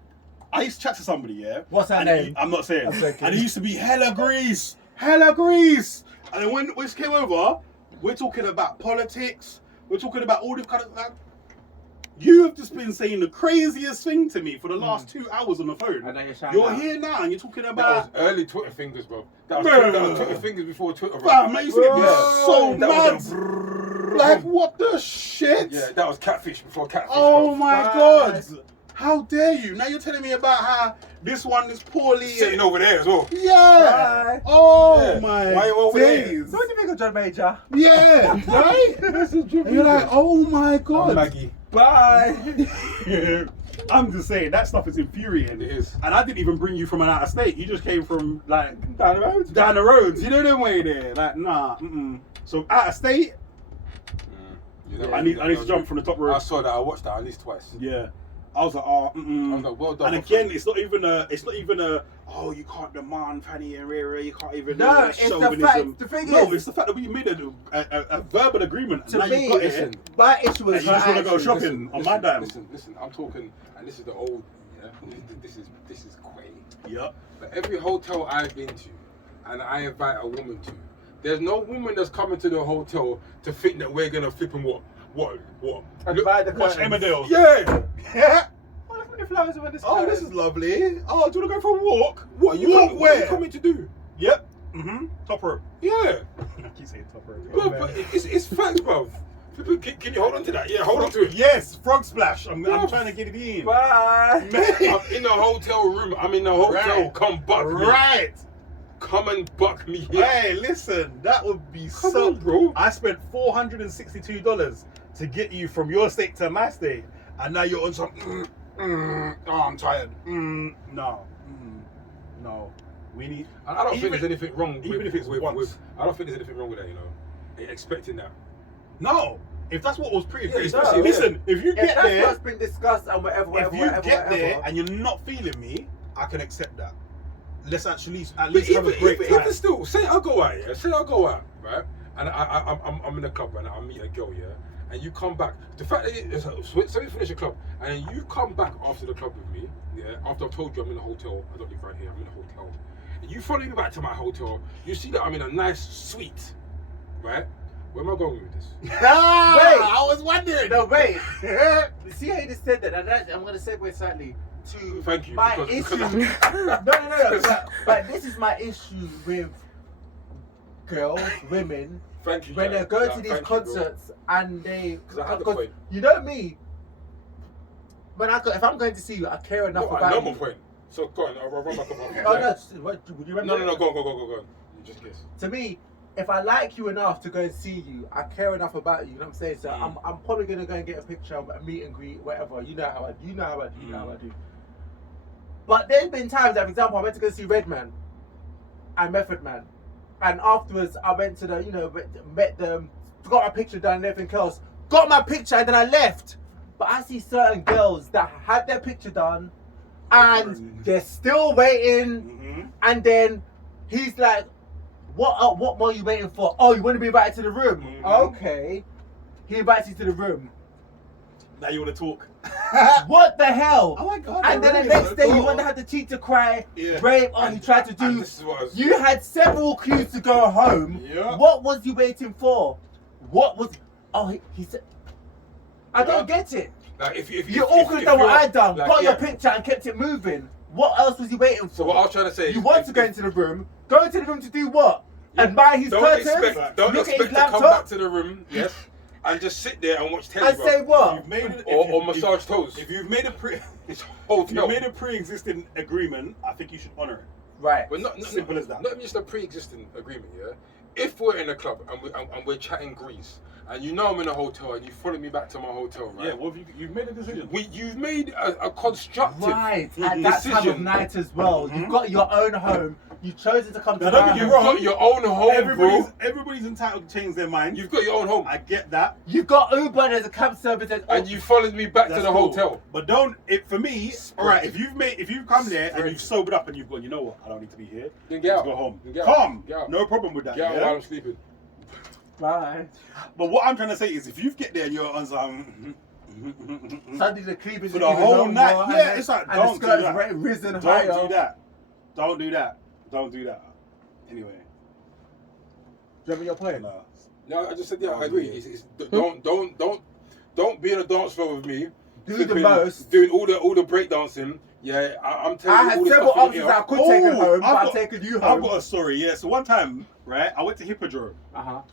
I used to chat to somebody, yeah. What's her and name? I'm not saying. I'm joking. And it used to be hella grease. And then when we came over, we're talking about politics. We're talking about all the kind of like. You have just been saying the craziest thing to me for the last 2 hours on the phone. And now you're shouting You're out. here now and you're talking That was about. early Twitter fingers, bro. That Bruh. was Twitter fingers before Twitter, bro. Fam, that used to get me Yeah. so That mad. was a Like, what the shit? Yeah, that was catfish before catfish. Oh bro. my God. How dare you? Now you're telling me about how this one is poorly. Sitting over there as well. Yeah. Bye. Oh Yeah. my Why you over there? days. So what do you think of John Major? Yeah, right? And you're like, oh my God. Maggie. Bye. I'm just saying, that stuff is infuriating. It is. And I didn't even bring you from an out of state. You just came from, like, Down the road. down the roads. You know them way there. Like, nah, So out of state, I need to jump from the top I rope. saw that. I watched that at least twice. Yeah. I was like, oh, I was like, well done. And my again, friend. it's not even a, oh, you can't demand Fanny and Rara, you can't even No, it's the chauvinism. fact. The thing No, is, it's the fact that we made a verbal agreement. to and now me, you've got it. listen, my issue And is you just her want to go actions. shopping on my dime. Listen, I'm talking, and this is the old, yeah, this is quaint. Yep. But every hotel I've been to, and I invite a woman to, there's no woman that's coming to the hotel to think that we're gonna flip and what? And buy the Watch curtains. Emmerdale. Yeah. Yeah. Oh, look at the flowers around this Oh, curtain. this is lovely. Oh, do you want to go for a walk? What are you Walk coming, where? what are you coming to do? Yep. Top rope. Yeah. I keep saying top rope. But it's facts, bro. Can you hold on to that? Yeah, hold on to it. Yes, frog splash. I'm trying to get it in. Bye. I'm in the hotel room. I'm in the hotel. Right. Come buck me. Right. Come and buck me here. Hey, listen, that would be Come so. on, bro. I spent $462 to get you from your state to my state, and now you're on some. oh, I'm tired. No. No. We need. And I don't think there's anything wrong. Even if it's once. I don't think there's anything wrong with that. You know, expecting that. No. If that's what was pre-agreed, Yeah, no. listen. If you get that's there, what's been discussed and whatever, if you get there and you're not feeling me, I can accept that. Let's at least have a break time. Even still, say I go out, yeah. Say I go out, right? And I'm in a club and I meet a girl, yeah. And you come back. The fact that so we finish the club and then you come back after the club with me, yeah. After I've told you I'm in a hotel, I don't live right here. I'm in a hotel. And you follow me back to my hotel. You see that I'm in a nice suite, right? Where am I going with this? Wait, I was wondering. No, wait. See how you just said that? And I'm going to segue slightly to Thank you, my because- issue. because no. But this is my issue with girls, women, Thank you, when they Jack. go to Thank these you, bro. concerts and they. 'Cause I had the point. You know me. If I'm going to see you, I care enough No, about I know you. my point. So go on, I'll run back up. Oh no! Would you remember? No, go on. You just guess. To me, if I like you enough to go and see you, I care enough about you. You know what I'm saying? So I'm probably gonna go and get a picture, a meet and greet, whatever. You know how I do. But there's been times, like, for example, I went to go see Redman and Method Man, and afterwards I went to met them, got my picture done and everything else. Got my picture and then I left. But I see certain girls that had their picture done and they're still waiting, and then he's like, what more are you waiting for? Oh, you want to be invited to the room? Okay. He invites you to the room. Now you want to talk? What the hell? Oh my God! And then the next day you want to have the cheek to cry, brave, he tried to do. You had several cues to go home. Yeah. What was you waiting for? What was? Oh, he said. I don't get it. Like if You all could have done what I done. like, Got your picture and kept it moving. What else was you waiting for? So what I was trying to say is, you want to go into the room. Go into the room to do what? Admire his curtains. Don't look expect at his to come laptop. back to the room, yes, and just sit there and watch telly. And say what? Or massage toes. If you've made a pre-existing agreement, I think you should honor it. Right. But not Simple as that. Not just a pre-existing agreement, yeah. If we're in a club and we're chatting grease, and you know I'm in a hotel, and you follow me back to my hotel, right? Yeah. Well, you've made a decision. You've made a constructive Right. At that time of night as well. You've got your own home. You've chosen to come to my home. You've got your own home, Everybody's entitled to change their mind. You've got your own home. I get that. You've got Uber, there's a cab service, and you followed me back to That's the cool. hotel. But for me, all right. If you've come there and you've sobered up and you've gone, you know what? I don't need to be here. Then get out. Go home. Get out. Come. Get out. No problem with that. Get out while I'm sleeping. Bye. But what I'm trying to say is, if you get there and you're on some Suddenly the cleavage for the whole night, yeah, it's like, and the don't do skirt's that. risen Don't higher. do that. Don't do that. Don't do that. Anyway. Do you remember your point? No, I just said I agree. Don't be in a dance floor with me. Do the most. Doing all the breakdancing. Yeah, I'm telling you. I had all the several stuff in options here. that I could take her home, but I've taken you home. I've got a story, yeah. So one time, right, I went to Hippodrome.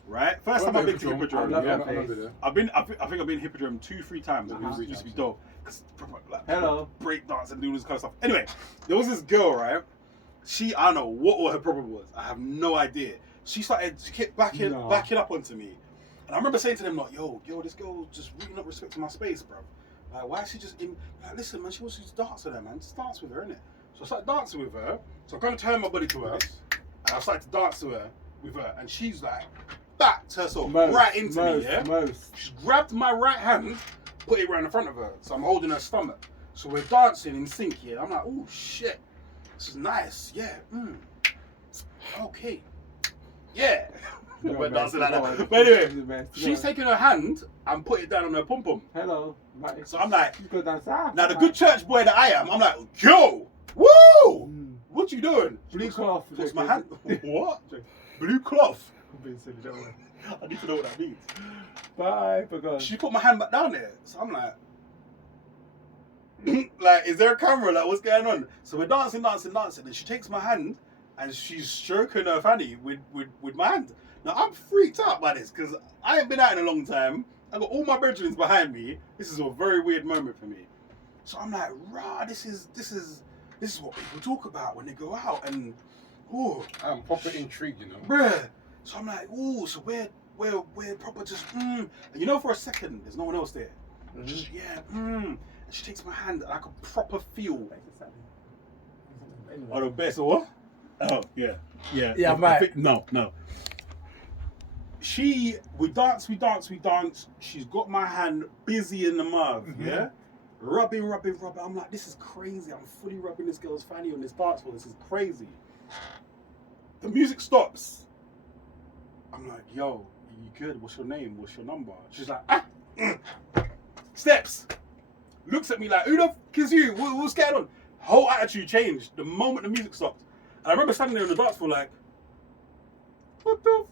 Right? First time I've been to Hippodrome. I love Yeah. that place. I think I've been to Hippodrome 2-3 times. It used to be dope. Hello. Break dance and doing this kind of stuff. Anyway, there was this girl, right? I don't know what her problem was. I have no idea. She kept backing up onto me. And I remember saying to them, like, yo, this girl just really not respecting my space, bro. Like, why is she just in? Like, listen, man, she wants you to dance with her, man. Just dance with her, innit? So I started dancing with her. So I kind of turned my body to her, and I started to dance with her, and she's like, backed herself right into me, yeah? She grabbed my right hand, put it right in the front of her. So I'm holding her stomach. So we're dancing in sync here. I'm like, oh, shit. This is nice. Yeah. Okay. Yeah. We're dancing like that. But anyway, she's taking her hand and put it down on her pom pom. Hello. So I'm like, go down south. now the good church boy that I am, I'm like, yo, woo! What you doing? Blue cloth. Puts my hand. What? Blue cloth. I'm being silly, don't worry. I need to know what that means. Bye, for God. She put my hand back down there. So I'm like, like, is there a camera? Like, what's going on? So we're dancing, and she takes my hand and she's stroking her fanny with my hand. Now I'm freaked out by this because I ain't been out in a long time. I got all my brethren behind me. This is a very weird moment for me. So I'm like, rah, this is what people talk about when they go out, and I'm proper intrigued, you know. Bruh. So I'm like, so we're proper just and you know, for a second there's no one else there. Just and She takes my hand and I could proper feel. Oh, the best or what? Oh, yeah. Yeah, mate. No. We dance. She's got my hand busy in the mouth, yeah? Rubbing. I'm like, this is crazy. I'm fully rubbing this girl's fanny on this dance floor. This is crazy. The music stops. I'm like, yo, are you good? What's your name? What's your number? She's like, steps. Looks at me like, who the f*** is you? What's going on? Whole attitude changed the moment the music stopped. And I remember standing there on the dance floor like, what the f***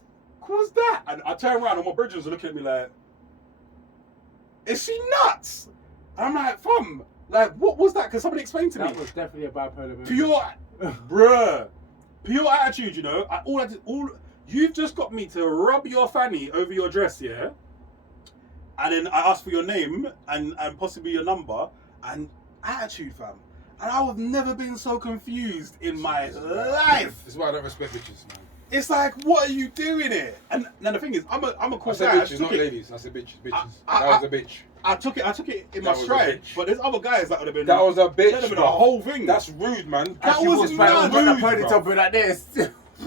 was that? And I turn around and my brethren are looking at me like, is she nuts? And I'm like, fam, like, what was that? Can somebody explain to me? That was definitely a bipolar moment. Pure attitude, you know. You've just got me to rub your fanny over your dress, yeah? And then I asked for your name and possibly your number and attitude, fam. And I've never been so confused in my life. This is why I don't respect bitches, man. It's like, what are you doing here? And now the thing is, I'm a cool guy. I said bitches, not ladies. I said bitches. That was a bitch. I took it in my stride. But there's other guys that would have been. That was a bitch. That would have been a whole thing. That's rude, man. That was mad rude, ponytail like this.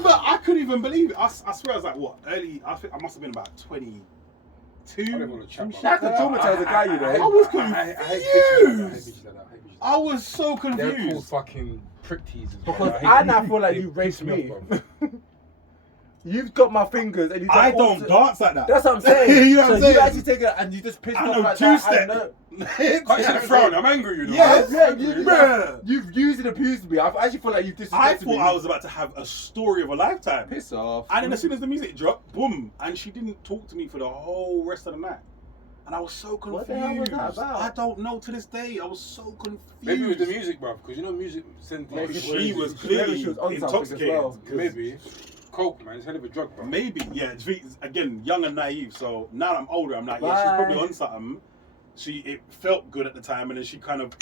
But I couldn't even believe it. I swear I was like, what? Early. I think I must have been about 22. That could traumatize a guy, you know. I was confused. I hate bitches like that. I was so confused. They're called fucking prick teasers. Because I now feel like you raped me. You've got my fingers and you I don't dance like that. That's what I'm saying. You know what I'm saying? You actually take it and you just piss off like that. Can't you say frown? I'm angry, you know. Yeah, you've used and abused me. I actually feel like you've disrespected me. I thought I was about to have a story of a lifetime. Piss off. And then as soon as the music dropped, boom, and she didn't talk to me for the whole rest of the night. And I was so confused. What the hell was that about? I don't know to this day. I was so confused. Maybe it was the music, bruv, because you know music sends she was clearly intoxicated. Well, maybe. Coke, man, it's a hell of a drug, bro. Maybe, yeah. Again, young and naive. So now that I'm older, I'm like, yeah, she's probably on something. It felt good at the time, and then she kind of.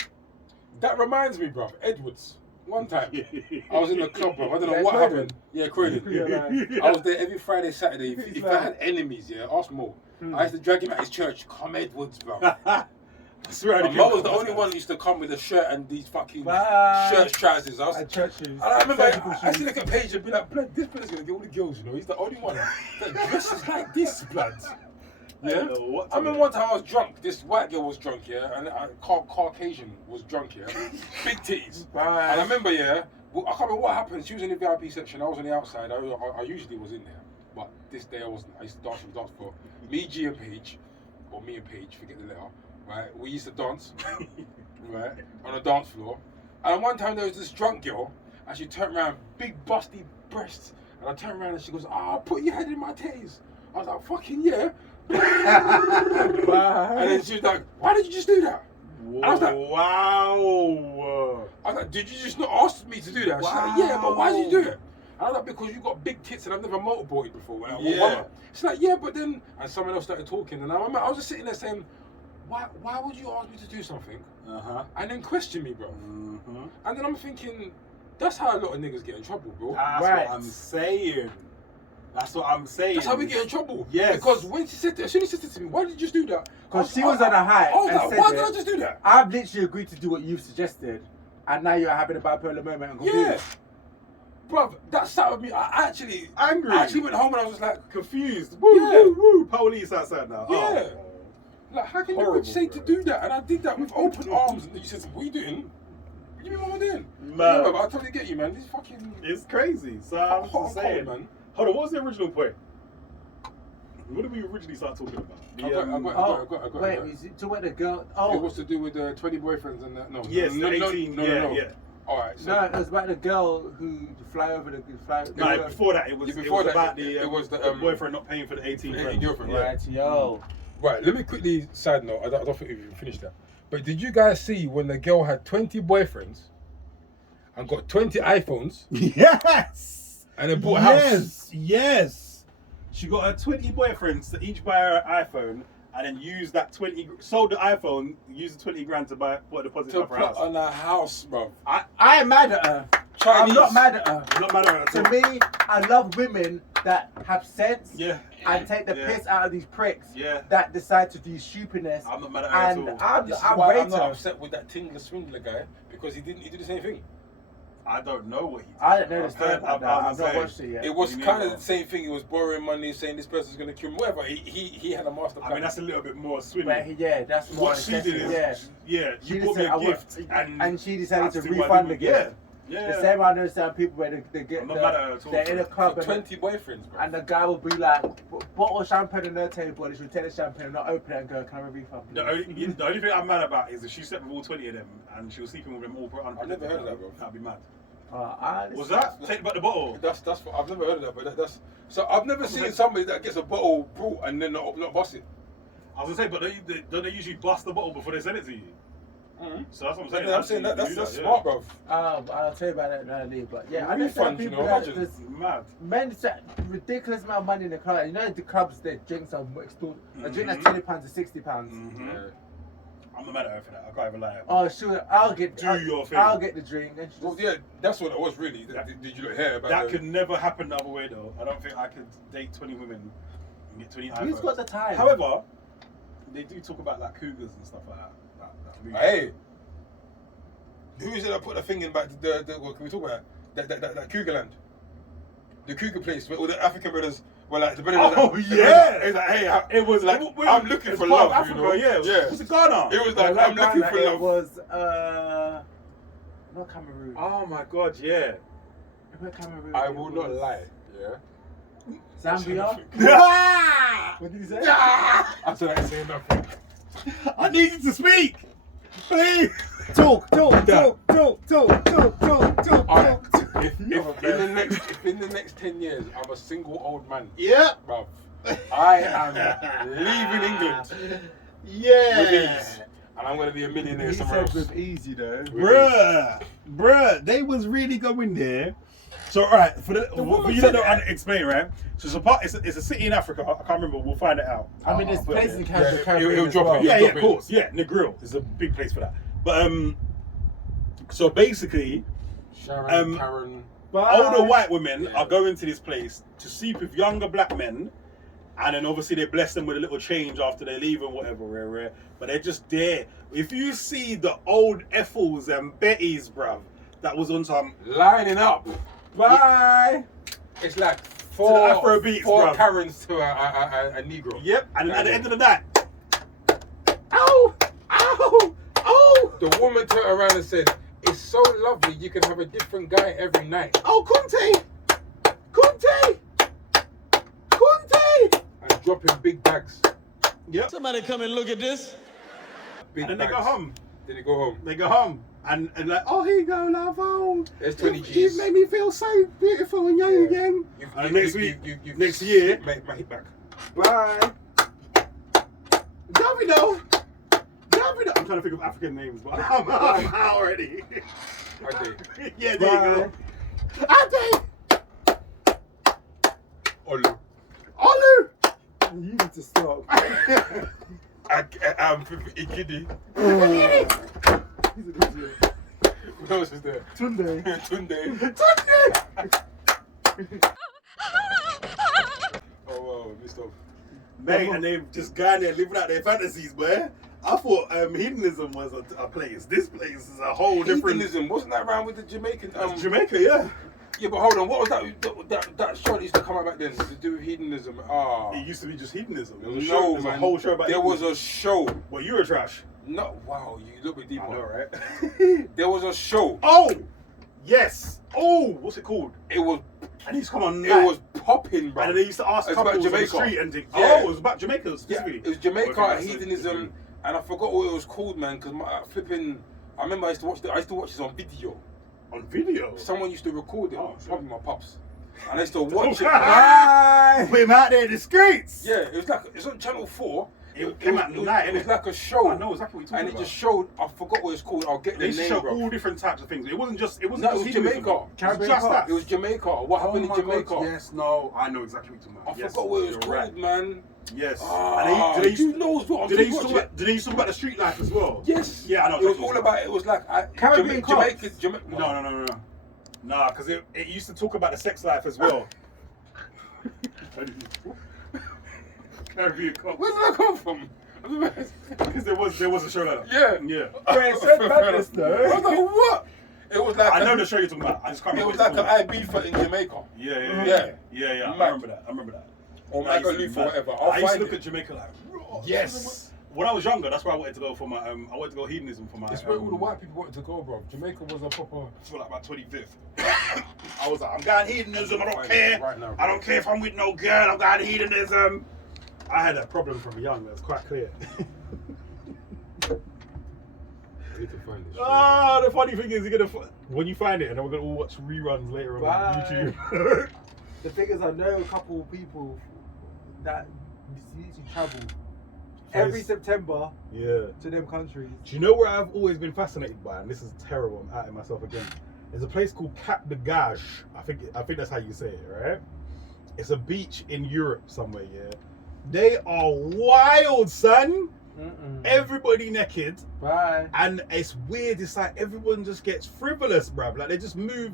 That reminds me, bruv, Edwards. One time, I was in the club, bruv. I don't know what happened. Yeah, Croydon. I was there every Friday, Saturday. If I had enemies, yeah, ask Mo. I used to drag him at his church. Come Edwards, bruv. I swear. Mo was the only one who used to come with a shirt and these fucking shirt trousers. And church shoes. And I remember I used to look at Paige and be like, blood, this blood's gonna get all the girls, you know. He's the only one that dresses like this, blood. Yeah. I remember one time I was drunk. This white girl was drunk, yeah, and Caucasian was drunk, yeah. Big titties. And I remember, yeah, I can't remember what happened. She was in the VIP section. I was on the outside. I usually was in there, but this day I wasn't. I used to dance on the dance floor. Me, G, and Paige, or me and Paige, forget the letter. Right, we used to dance, right, on a dance floor. And one time there was this drunk girl, and she turned around, big busty breasts, and I turned around and she goes, put your head in my titties. I was like, fucking yeah. And then she was like, why did you just do that? And I was like, wow. I was like, did you just not ask me to do that? She's like, yeah, but why did you do it? And I was like, because you got big tits and I've never motorboated before. Yeah. She's like, yeah, but then, and someone else started talking, and I was just sitting there saying, why would you ask me to do something and then question me, bro? And then I'm thinking, that's how a lot of niggas get in trouble, bro. That's what I'm saying. That's how we get in trouble. Yes. Because when she said that, as soon as she said to me, why did you just do that? Because she was on a high. I was like, why did I just do that? I've literally agreed to do what you've suggested, and now you're having a bipolar moment and confused. Yeah. Bruv, that sat with me. I actually went home and I was just like confused. Woo, police outside now. Yeah. Oh. Like, how can you say to do that? And I did that with open arms. And you said, what are you doing? What do you mean, what am I doing? Man. Yeah, I totally get you, man. This fucking. It's crazy. So I'm just saying, man. Hold on, what was the original point? What did we originally start talking about? I got wait, is it to where the girl? Oh, it was to do with 20 boyfriends and that. No. Yes, no, 18. No. Yeah. All right. So. No, it was about the girl who fly over the fly. No, before that, it was about the boyfriend not paying for the 18 girlfriend. Right, yo. Right, let me quickly side note. I don't think we've finished that. But did you guys see when the girl had 20 boyfriends and got 20 iPhones? Yes. And then bought a house. Yes. She got her 20 boyfriends to each buy her an iPhone, and then use that 20, sold the iPhone, used the 20 grand to put a deposit to for put her house. on a house, bro. I am mad at her. Chinese. I'm not mad at her. I'm not mad at her at all. To me, I love women that have sense Yeah. and take the Yeah. piss out of these pricks Yeah. that decide to do stupidness. I'm not mad at her at And all. I'm This is I'm why ready I'm not to. upset with that Tingler Swindler guy because he did the same thing. I don't know what he did. I don't know the story heard- about that. I've not watched it yet. It was Me kind of neither. the same thing. He was borrowing money, saying this person's going to kill him. Whatever. He had a master plan. I mean, that's a little bit more But swindling. yeah, that's What she did is, yeah. you bought me a gift, and she decided to that's what I refund do. the gift. Yeah. The same I know some people where they get I'm not mad at her at all. they're in a club For and 20 boyfriends, bro. the guy will be like, bottle of champagne on their table, and she'll take the champagne and not open it and go, can I have a refund? The only thing I'm mad about is if she slept with all 20 of them and she was sleeping with them all for I've never heard of that, bro. That'd be mad. Was Was that? Take back the bottle. That's I've never heard of that, but that's so I've never seen somebody that gets a bottle brought and then not bust it. I was gonna say, but don't they usually bust the bottle before they send it to you? Mm-hmm. So that's what I'm saying. I'm saying that's You do smart, bro. I'll tell you about that in a minute, but yeah, I Refund, understand you know, people that imagine. there's Mad. men spend ridiculous amount of money in the club. You know the clubs, their drinks are more extorted. A drink that's £20 to £60. Mm-hmm. I'm not mad at her for that. I can't even lie. Oh sure, I'll get your thing. I'll get the drink. And Well, yeah, that's what it was really. Did you not hear about That the- could never happen the other way though. I don't think I could date 20 women and get 20 iPhones. Who's got the time? However, they do talk about like cougars and stuff like that. That movie. Hey, who is it that put the thing in back the what can we talk about? That Cougar land, the Cougar place where all the African brothers were like the brothers. Oh yeah, it's like hey, it was like I'm looking it's for part of love, Africa, you know? yeah. Was it Ghana? It was like I'm looking for It love. was not Cameroon. Oh my god, yeah. Cameroon. I will not lie. Yeah. Zambia. Ah! What did he say? I said I ain't saying nothing. I need you to speak, please. Talk. Alright, if in the next 10 years I'm a single old man, Yeah. bruv, I am leaving England Yeah. with ease, and I'm gonna be a millionaire He somewhere said else. with easy though. Bruh, they was really going there. So, alright, for you don't know, explain, right? So, it's a city in Africa. I can't remember. We'll find it out. I mean, there's I'll put it places in there. Cameroon he'll as drop well. it. Yeah, Drop of it. course. Yeah, Negril is a big place for that. But so basically, Sharon, Karen. older white women are going to this place to sleep with younger black men, and then obviously they bless them with a little change after they leave and whatever. But they're just there. If you see the old Ethels and Bettys, bruv, that was on some Lining up. Bye. It's like To the four Afrobeats, bruv. Karens to a Negro. Yep, and at the end of the night, Ow. The woman turned around and said, "It's so lovely. You can have a different guy every night." oh Kunte, And dropping big bags. yep. Somebody come and look at this. Big And then they bags. go home. Then they go home. They go home. And like, oh, here you go, love. Oh, There's 20 Gs. You've made me feel so beautiful and young again. And next week, next year, my hit back. Bye. Davido. I'm trying to think of African names, but I'm out already. Okay. Yeah, there you go. Ade. Olu. Olu. You need to stop. Ikidi. He's an idiot. What else is there? Tunde. Tunde. Oh wow, missed off. Mate, and they've just gone there living out their fantasies, boy. I thought hedonism was a place. This place is a whole different. Hedonism, wasn't that around with the Jamaican? Jamaica, yeah. Yeah, but hold on, what was that show that used to come out back then to do with hedonism? It used to be just hedonism. There was a No, show, there's man. a whole show about There was hedonism. a show. Well, you were trash. No, wow, you look a bit deeper. I know, right? There was a show. Oh, yes. Oh, what's it called? It was. And he's come on. It was popping, bro. And then they used to ask It's about couples on the Jamaica. street and think, Yeah. oh, it was about Jamaica Yeah, specifically. it was Jamaica Okay, that's hedonism, and I forgot what it was called, man. Because my flipping, I remember I used to watch this on video. On video? Someone used to record it. Oh, Probably my pops. And I used to watch it. Bye. Put him out there in the streets. Yeah, it was like it's on Channel 4. It came out at night, It was innit? like a show. I know exactly what you're talking And about. it just showed. I forgot what it's called. I'll get They the used to name, show bro. all different types of things. It wasn't just No, it was hedonism. Jamaica. It was Caribbean just Cup. that. It was Jamaica. What happened in my Jamaica? God, yes, no, I know exactly what you're talking I about. Yes, forgot what it was you're called, right. man. Yes. Ah, and they you knows what I'm did they talking used to about. talk, did they used to talk about the street life as well? Yes. Yeah, I know. It was exactly all what about. It was like Caribbean Jamaica. Cups. No. Nah, because it used to talk about the sex life as well. Caribbean Cup. Where did that come from? Because there was a show like that. Yeah. Wait, said madness though. I was like, what? It was like I know the show you're talking about. I just can't it remember. was like an IB in Jamaica. Yeah. Mad. I remember that. Or I used to Magaluf be or mad. whatever. I used to look at Jamaica like, yes. When I was younger, that's where I wanted to go for my. I wanted to go hedonism for my. It's where all the white people wanted to go, bro. Jamaica was a proper. For like my 25th. I was like, I'm going hedonism. I don't care. Right now, I don't care if I'm with no girl. I'm going hedonism. I had a problem from young. That's quite clear. I need to find this. The funny thing is, when you find it, and then we're gonna all watch reruns later on YouTube. The thing is, I know a couple of people that used to travel every September to them countries. Do you know where I've always been fascinated by? And this is terrible. I'm outing myself again. There's a place called Cap de Gage. I think that's how you say it, right? It's a beach in Europe somewhere. Yeah, they are wild, son. Everybody naked. Right. And it's weird. It's like everyone just gets frivolous, bruv. Like they just move.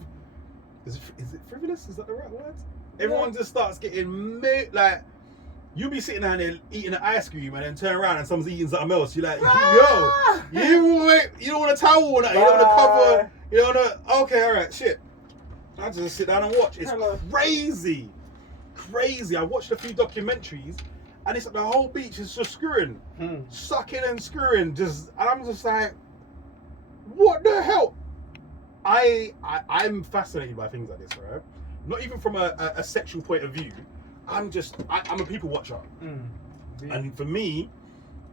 Is it frivolous? Is that the right word? Everyone just starts getting like. You be sitting down there eating an ice cream and then turn around and someone's eating something else. You're like, yo, you don't want a towel or that. You don't want to cover. You don't want to. Okay, all right, shit. I just sit down and watch. It's crazy. I watched a few documentaries and it's like the whole beach is just screwing, sucking and screwing. And I'm just like, what the hell? I'm fascinated by things like this, right? Not even from a sexual point of view. I'm a people watcher. And for me,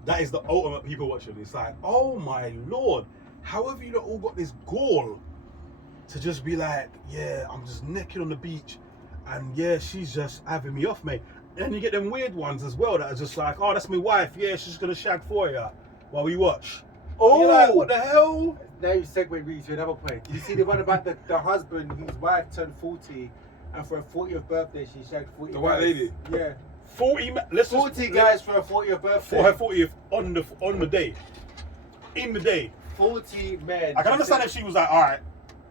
that is the ultimate people watcher. It's like, oh my Lord, how have you not all got this gall to just be like, yeah, I'm just naked on the beach and yeah, she's just having me off, mate. And you get them weird ones as well that are just like, oh, that's my wife, yeah, she's just gonna shag for you while we watch. Oh, you're like, what the hell? Now you segue really to another point. You see the one about the husband whose wife turned 40 and for her 40th birthday she shagged 40 The white lady? Yeah. 40 guys for her 40th birthday. For her 40th on the day. In the day. 40 men. I can understand if she was like, alright,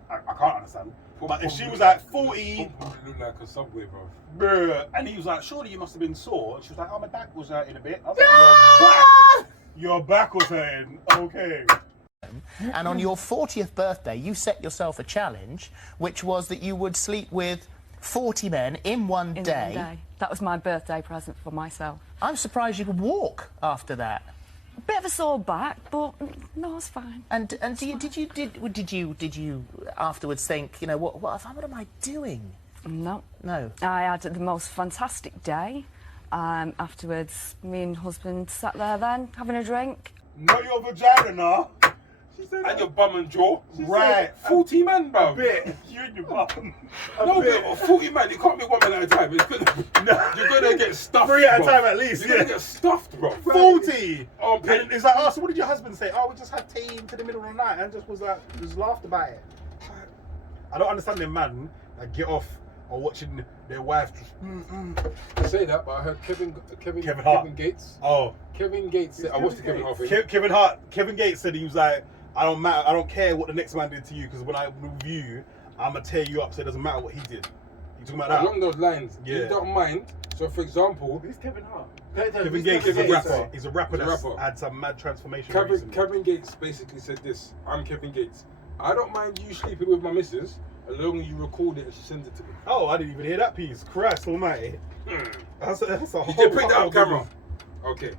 I can't understand. But if she was like 40, look like a subway, bro. Bruh, and he was like, surely you must have been sore. And she was like, oh, my back was hurting a bit. I was like, your back was hurting. Okay. And on your 40th birthday, you set yourself a challenge, which was that you would sleep with 40 men in one day. That was my birthday present for myself. I'm surprised you could walk after that. A bit of a sore back, but no, it's fine. And did you afterwards think, you know, what am I doing? No. No. I had the most fantastic day. Afterwards, me and husband sat there then, having a drink. Not your vagina, nah. And your bum and jaw. Right. 40 men, bro. A bit. You and your bum. No, but 40 men, you can't be one man at a time. You're gonna get stuffed. 3 at a bro. time at least. You're gonna get stuffed, bro. 40. And it's like, oh, so what did your husband say? Oh, we just had tea into the middle of the night and just laughed about it. I don't understand them man that get off or watching their wife just. I say that, but I heard Kevin Gates. Oh, Kevin Gates said, I watched the Kevin Hart thing. Kevin Gates said he was like, I don't care what the next man did to you because when I review you, I'm gonna tear you up. So it doesn't matter what he did. You talking about that? Along those lines, yeah. You don't mind. So for example, who's Kevin Hart? Kevin Gates is a rapper. He's a rapper that's had some mad transformation. Kevin Gates basically said this. I'm Kevin Gates. I don't mind you sleeping with my missus as long as you record it and she sends it to me. Oh, I didn't even hear that piece. Christ almighty. That's a whole. Did you put that on camera? Okay.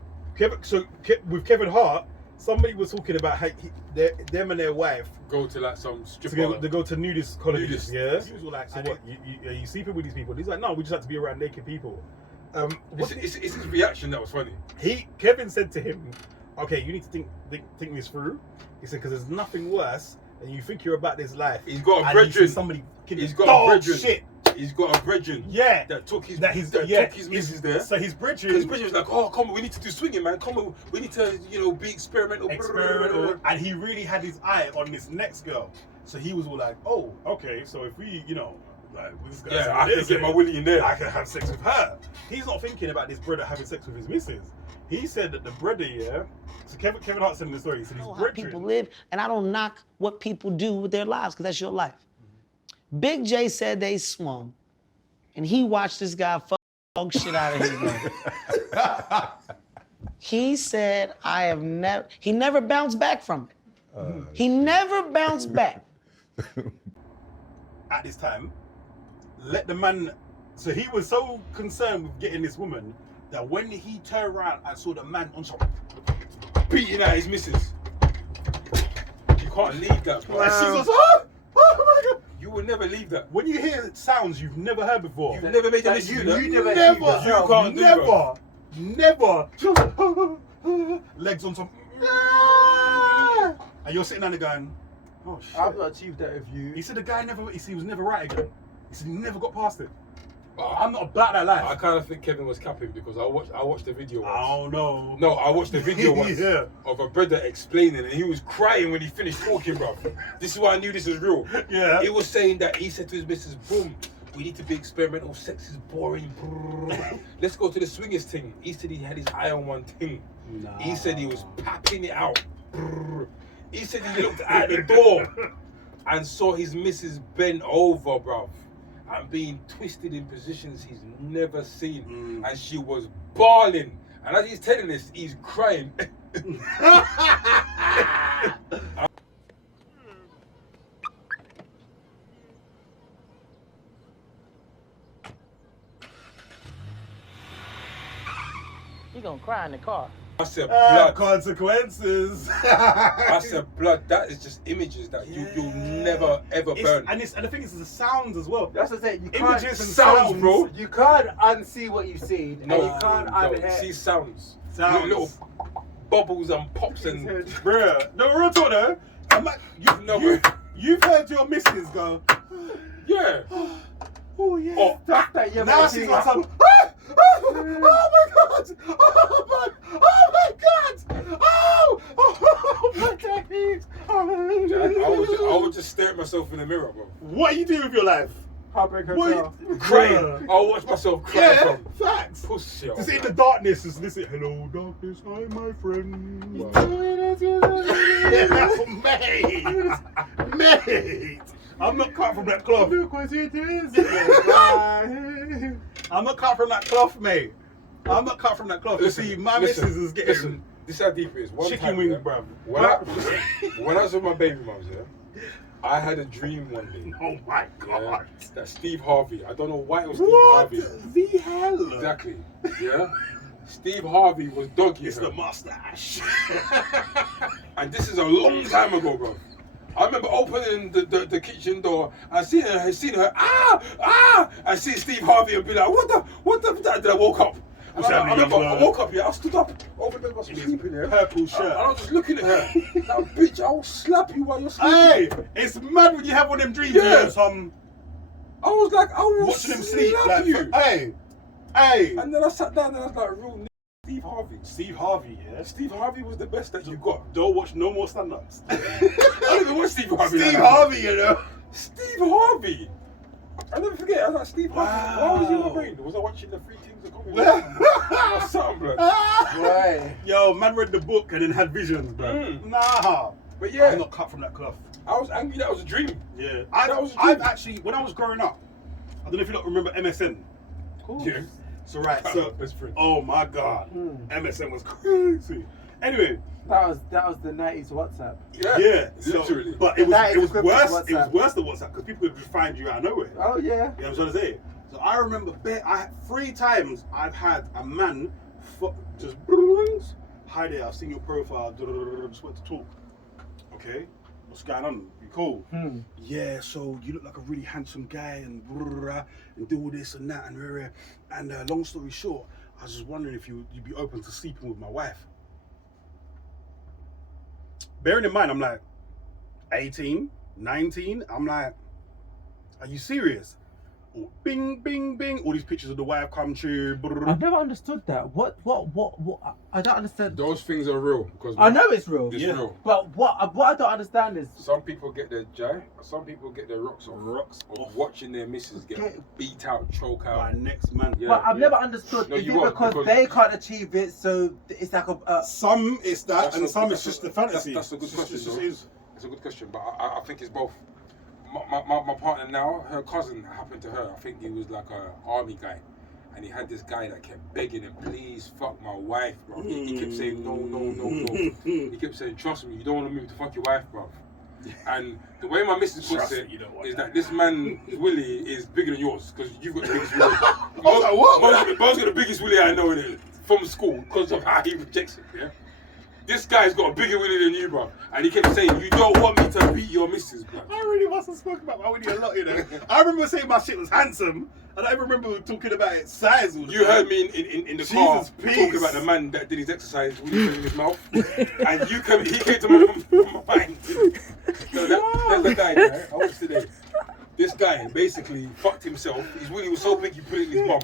With Kevin Hart, somebody was talking about how them and their wife go to like some strip to go to nudist colleges. Yeah. He was like, so what? Are you sleeping with these people? He's like, no, we just have to be around naked people. It's his reaction that was funny. Kevin said to him, okay, you need to think this through. He said, because there's nothing worse than you think you're about this life. He's got a brethren. Somebody. He's got a brethren. Shit. He's got a brethren. Yeah. That took his missus there. So his brethren. His brethren was like, oh, come on, we need to do swinging, man. Come on, we need to, be experimental. And he really had his eye on this next girl. So he was all like, oh, okay, so if we, I can get my willy in there. I can have sex with her. He's not thinking about this brother having sex with his missus. He said that the brother, so Kevin Hart said in the story, he said his brethren. People live, and I don't knock what people do with their lives, because that's your life. Big J said they swung and he watched this guy fuck dog shit out of his man. He said, he never bounced back from it. He never bounced back. At this time, let the man. So he was so concerned with getting this woman that when he turned around and saw the man on top beating at his missus. You can't leave that, bro. And she goes, oh my God. You will never leave that. When you hear sounds you've never heard before. You've never made your missus do that. You can't do that. Never. Legs on top. And you're sitting down there going, oh shit. I've not achieved that with you. He said the guy he was never right again. He said he never got past it. I'm not about that life. I kind of think Kevin was capping because I watched the video once. Oh no. No, I watched the video once Yeah. of a brother explaining, and he was crying when he finished talking, bro. This is why I knew this was real. Yeah. He was saying that he said to his missus, boom, we need to be experimental, sex is boring. Let's go to the swingers thing. He said he had his eye on one thing. Nah. He said he was papping it out. He said he looked at the door and saw his missus bent over, bro, and being twisted in positions he's never seen. And she was bawling. And as he's telling this, he's crying. You gonna cry in the car. I said blood. Consequences. I said blood. That is just images that you'll never ever burn. And the thing is, the sounds as well. That's what I'm saying. You Images can't and sounds, bro. You can't unsee what you've seen. No, and you can't either hear. see sounds. Sounds. Little bubbles and pops and. Bruh. No, real talk though. You've heard your missus go, Yeah. oh yeah. Oh, that yeah, Now but she's see, got some. Oh my God! Oh my God! Oh my days! I would just stare at myself in the mirror, bro. What are you doing with your life? Heartbreak Hotel. Crying. I'll watch myself cry from. Facts. Pussy. Just in the darkness, just listen. Hello, darkness, hi, my friend. Mate. I'm not cut from that cloth. Look what it is. I'm not cut from that cloth, mate. I'm not cut from that cloth. You see, my missus is getting. Listen, this is how deep it is. One chicken time, wings, yeah, bruv. When I was with my baby mums, yeah, I had a dream one day. Oh my God. That Steve Harvey. I don't know why it was Steve What Harvey. the hell? Exactly. Yeah. Steve Harvey was dogging It's her. the mustache. And this is a long time ago, bro. I remember opening the kitchen door and seeing her, and seeing Steve Harvey and be like, what the, then I woke up. And I woke up, yeah, I stood up over there, I was sleeping there. Purple shirt. And I was just looking at her. Now, bitch, I will slap you while you're sleeping. Hey, it's mad when you have one of them dreams. Yeah. I was like, I will watching him sleep. slap you. Hey. And then I sat down and I was like, real Steve Harvey. Steve Harvey, yeah? Steve Harvey was the best that you got. Don't watch no more stand-ups. I don't even watch Steve Harvey. Steve Harvey, you know? Steve Harvey. I never forget. I was like, Steve Harvey. Why was you in my brain? Was I watching the Three Kings of Comedy? Or something, bro. Right. Yo, man read the book and then had visions, bro. Nah. But yeah. I'm not cut from that cloth. I was angry. That was a dream. Yeah. I've actually, when I was growing up, I don't know if you don't remember MSN. Yeah. So right, best friend. Oh my God, MSN was crazy. Anyway, that was the 90s WhatsApp. Yeah, literally. So, but it was worse. It was worse than WhatsApp because people could just find you out of nowhere. Oh yeah. You know what I'm trying to say? So I remember, I had 3 times I've had a man just hi there, I've seen your profile. Just want to talk. Okay, what's going on? You cool? Yeah. So you look like a really handsome guy and do all this and that and long story short, I was just wondering if you'd be open to sleeping with my wife. Bearing in mind, I'm like 18, 19. I'm like, are you serious? Or bing, bing, bing. All these pictures of the wife come true. I've never understood that. What? I don't understand. Those things are real because I know it's real. It's real. But what I don't understand is some people get their JIGH, some people get their rocks off watching their missus get beat out, choke out. By next man. Yeah, but I've never understood. No, is it because they can't achieve it, so it's like some it's that, and some it's just the fantasy. That's a good question. It's a good question, but I think it's both. my partner now, her cousin happened to her. I think he was like a army guy. And he had this guy that kept begging him, please fuck my wife, bro. He kept saying, no. He kept saying, trust me, you don't want to move to fuck your wife, bro. And the way my missus puts it is that this man, Willie, is bigger than yours, because you've got the biggest Willie. I was like, what? Mo's got the biggest Willie I know in it, from school, because of how he rejects it, yeah? This guy's got a bigger Willie than you, bro. And he kept saying, you don't want me to beat your missus, bro. I really must have spoken about my Willie a lot, you know. I remember saying my shit was handsome, and I remember talking about its size. You heard me in the car talking about the man that did his exercise with his in his mouth. And he came to my mind. So that's the guy, right? I watched today. This guy basically fucked himself. His Willie was so big he put it in his bum.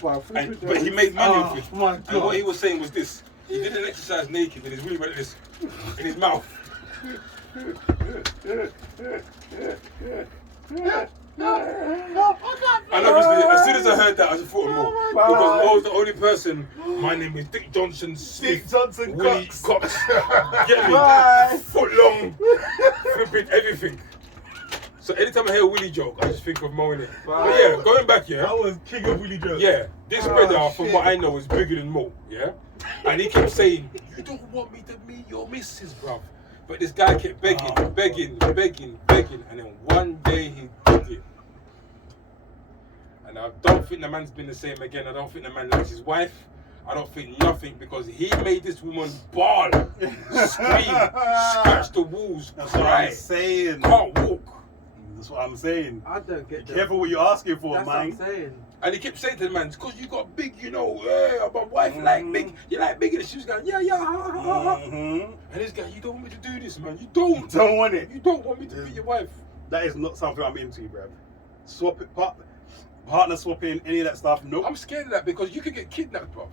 But he made money off it. And what he was saying was this. He did an exercise naked and his Willie went like this in his mouth. And obviously, as soon as I heard that, I just thought of Mo. Because Mo's the only person. My name is Dick Johnson Smith. Dick Johnson Willie Cox. Get me? Foot long. Flipping everything. So anytime I hear a Willie joke, I just think of Mo in it. But yeah, going back, yeah. I was king of Willie jokes. Yeah, this brother, from what I know, is bigger than Mo, yeah? And he kept saying, you don't want me to meet your missus, bruv. But this guy kept begging, and then one day he did it. And I don't think the man's been the same again. I don't think the man likes his wife. I don't think nothing, because he made this woman bawl, scream, scratch the walls, That's cry, what I'm saying. can't walk. That's what I'm saying. I don't get Be that. careful what you're asking for, That's man. what I'm saying. And he kept saying to the man, because you got big, you know, my wife like big, you like big, and she was going, yeah. And this guy, you don't want me to do this, man. You don't want it. You don't want me to be your wife. That is not something I'm into, bruv. Swap it, partner swapping, any of that stuff. Nope. I'm scared of that because you could get kidnapped, bruv.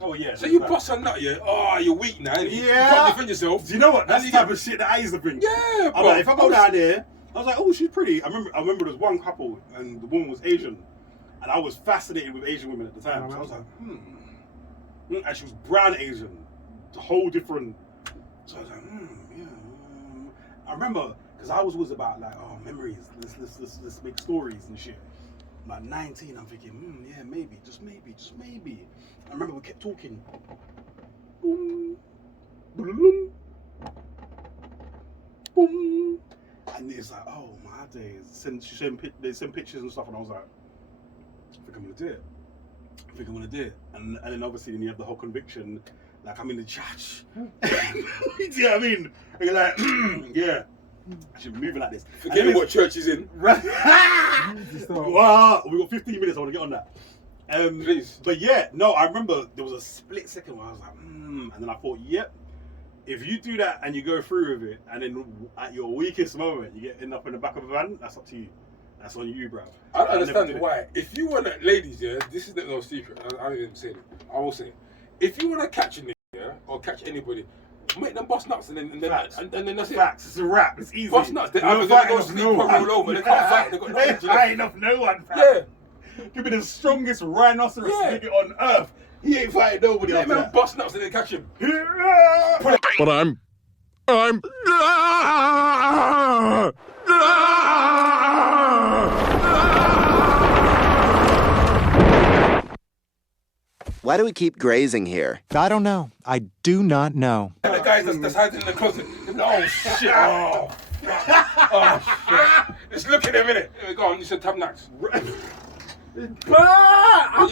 Oh yeah. So you bust a nut, yeah? Oh, you're weak now. Yeah. You can't defend yourself. Do you know what? That's And the type of shit that I used to bring. Yeah, I'm like, if I go down there, I was like, oh, she's pretty. I remember there was one couple and the woman was Asian. And I was fascinated with Asian women at the time. So I was like, And she was brown Asian. A whole different. So I was like, yeah. I remember, because I was always about like, oh, memories. Let's make stories and shit. I'm like 19, I'm thinking, yeah, maybe, just maybe. I remember we kept talking. Boom. Boom. Boom. And it's like, oh my days. They send pictures and stuff, and I was like, I think I'm gonna do it. And then obviously then you have the whole conviction, like I'm in the church. Do you know what I mean? And you're like, yeah. I should be moving like this. Forgetting what church he's in. Right. Wow, we got 15 minutes, I want to get on that. Please. But yeah, no, I remember there was a split second where I was like, and then I thought, yep, if you do that and you go through with it, and then at your weakest moment you end up in the back of a van, that's up to you. That's on you, bro. I don't understand why. If you want to, ladies, yeah, this is no secret. I don't even say it. I will say it. If you want to catch a nigga, yeah, or catch anybody, make them bust nuts and then that's it. Facts. It's a wrap. It's easy. Bust nuts. They're either gonna go sleep or roll over. They can't fight. They got no energy. I ain't off no one. Yeah. Give me the strongest rhinoceros nigga on earth. He ain't fighting nobody. Let man bust nuts and then catch him. But I'm. Why do we keep grazing here? I don't know. I do not know. And the guy that's hiding in the closet. Oh shit! Oh shit! Let's look at him, innit? Go on. You said tabnacks. I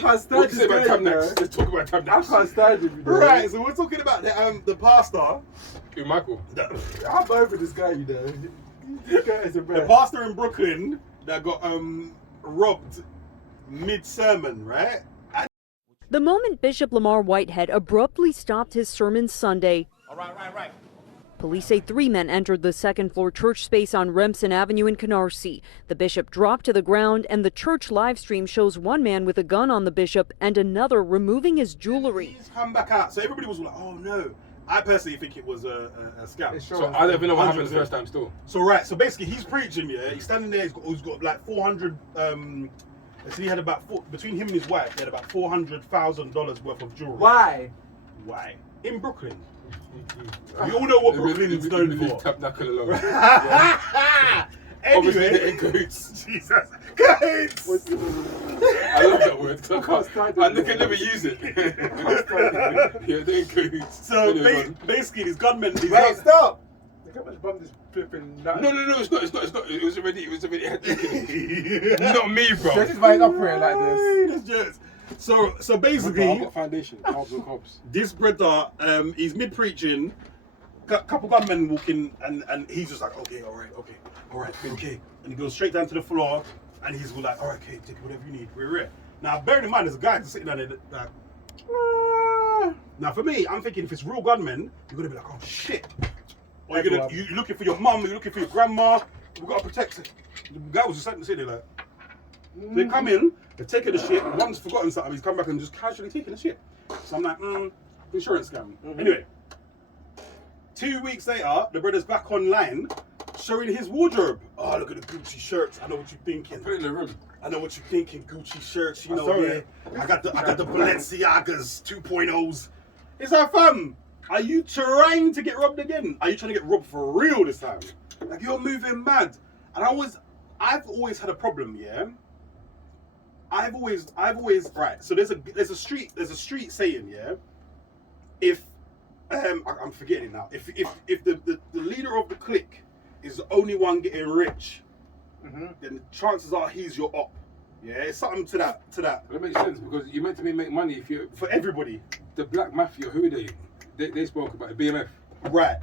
can't stand What you say about tabnacks? Let's talk about tabnacks. I can't stand it. Right. So we're talking about the pastor. Who, Michael? I'm over this guy, you know. This guy is a The pastor in Brooklyn that got robbed mid-sermon, right? The moment Bishop Lamar Whitehead abruptly stopped his sermon Sunday. All right. Police say 3 men entered the second-floor church space on Remsen Avenue in Canarsie. The bishop dropped to the ground, and the church live stream shows one man with a gun on the bishop and another removing his jewelry. He's come back out. So everybody was like, oh no. I personally think it was a scam. So I don't even know what happened the first time still. So right, so basically he's preaching, yeah. He's standing there, he's got like 400, so he had about, between him and his wife, he had about $400,000 worth of jewelry. Why? In Brooklyn. We all know what Brooklyn is known for. Obviously, they're in cahoots. Jesus. Cahoots! I love that word. And they can never use it. Yeah, they're in cahoots. So Anyway, basically, these gunmen. Stop! Look how much bum this flipping. no, it's not. It was already not me, bro. This is why it's operating like this. So basically, I've got foundation. Carbs. this brother, he's mid preaching. Couple gunmen walking, and he's just like, okay, all right, okay, and he goes straight down to the floor, and he's like, all right, okay, take whatever you need, we're here. Now, bearing in mind, there's a guy just sitting down there like, now for me, I'm thinking if it's real gunmen, you're gonna be like, oh shit, or you're looking for your mum, you're looking for your grandma, we gotta protect it. The guy was just sitting there like, they come in, they're taking the shit, one's forgotten something, he's come back and just casually taking the shit. So I'm like, insurance scam. Anyway. 2 weeks later, the brother's back online showing his wardrobe. Oh, look at the Gucci shirts. I know what you're thinking. Put it in the room. I know what you're thinking. Gucci shirts, you know. Yeah. I got the Balenciagas 2.0s. It's like, fam, are you trying to get robbed again? Are you trying to get robbed for real this time? Like, you're moving mad. And I've always had a problem, yeah. I've always right. So there's a street saying, yeah. If I'm forgetting it now. If the leader of the clique is the only one getting rich, then the chances are he's your op. Yeah, it's something to that. That makes sense because you're meant to make money if you for everybody. The Black Mafia, who are they? They spoke about it, BMF. Right.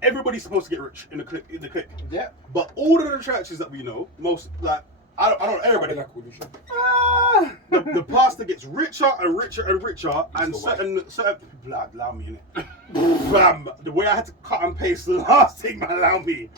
Everybody's supposed to get rich in the clique. Yeah. But all of the churches that we know, most like I don't everybody. The pastor gets richer and richer and richer, and certain blood allow me in it. Bam! The way I had to cut and paste the last thing, man, allow me.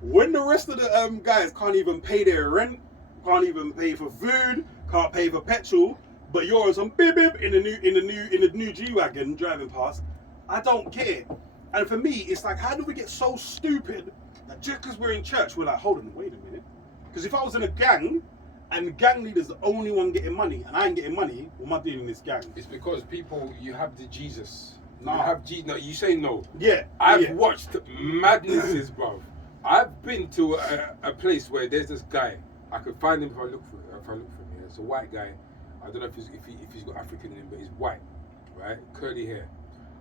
When the rest of the guys can't even pay their rent, can't even pay for food, can't pay for petrol, but you're on some bib in the new G-Wagon driving past, I don't get it. And for me, it's like, how do we get so stupid that just because we're in church, we're like, hold on, wait a minute. Because if I was in a gang, and the gang leader's the only one getting money, and I ain't getting money, what am I doing in this gang? It's because you have the Jesus. No, you say no. Yeah. I've watched madnesses, bro. I've been to a place where there's this guy. I could find him if I look for him. Yeah. It's a white guy. I don't know if he's got African in him, but he's white, right? Curly hair.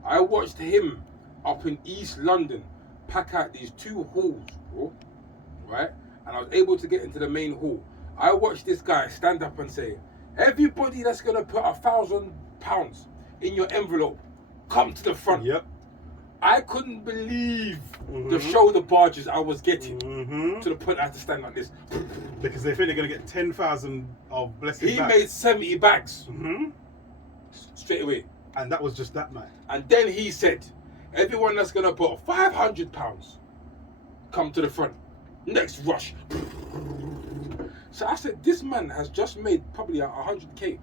I watched him up in East London pack out these 2 halls, bro, right? And I was able to get into the main hall. I watched this guy stand up and say, everybody that's going to put £1,000 in your envelope, come to the front. Yep. I couldn't believe the shoulder barges I was getting to the point I had to stand like this. Because they think they're going to get 10,000 of blessings He back. made 70 bags straight away. And that was just that night. And then he said, everyone that's going to put £500, come to the front. Next rush. So I said, this man has just made probably 100K.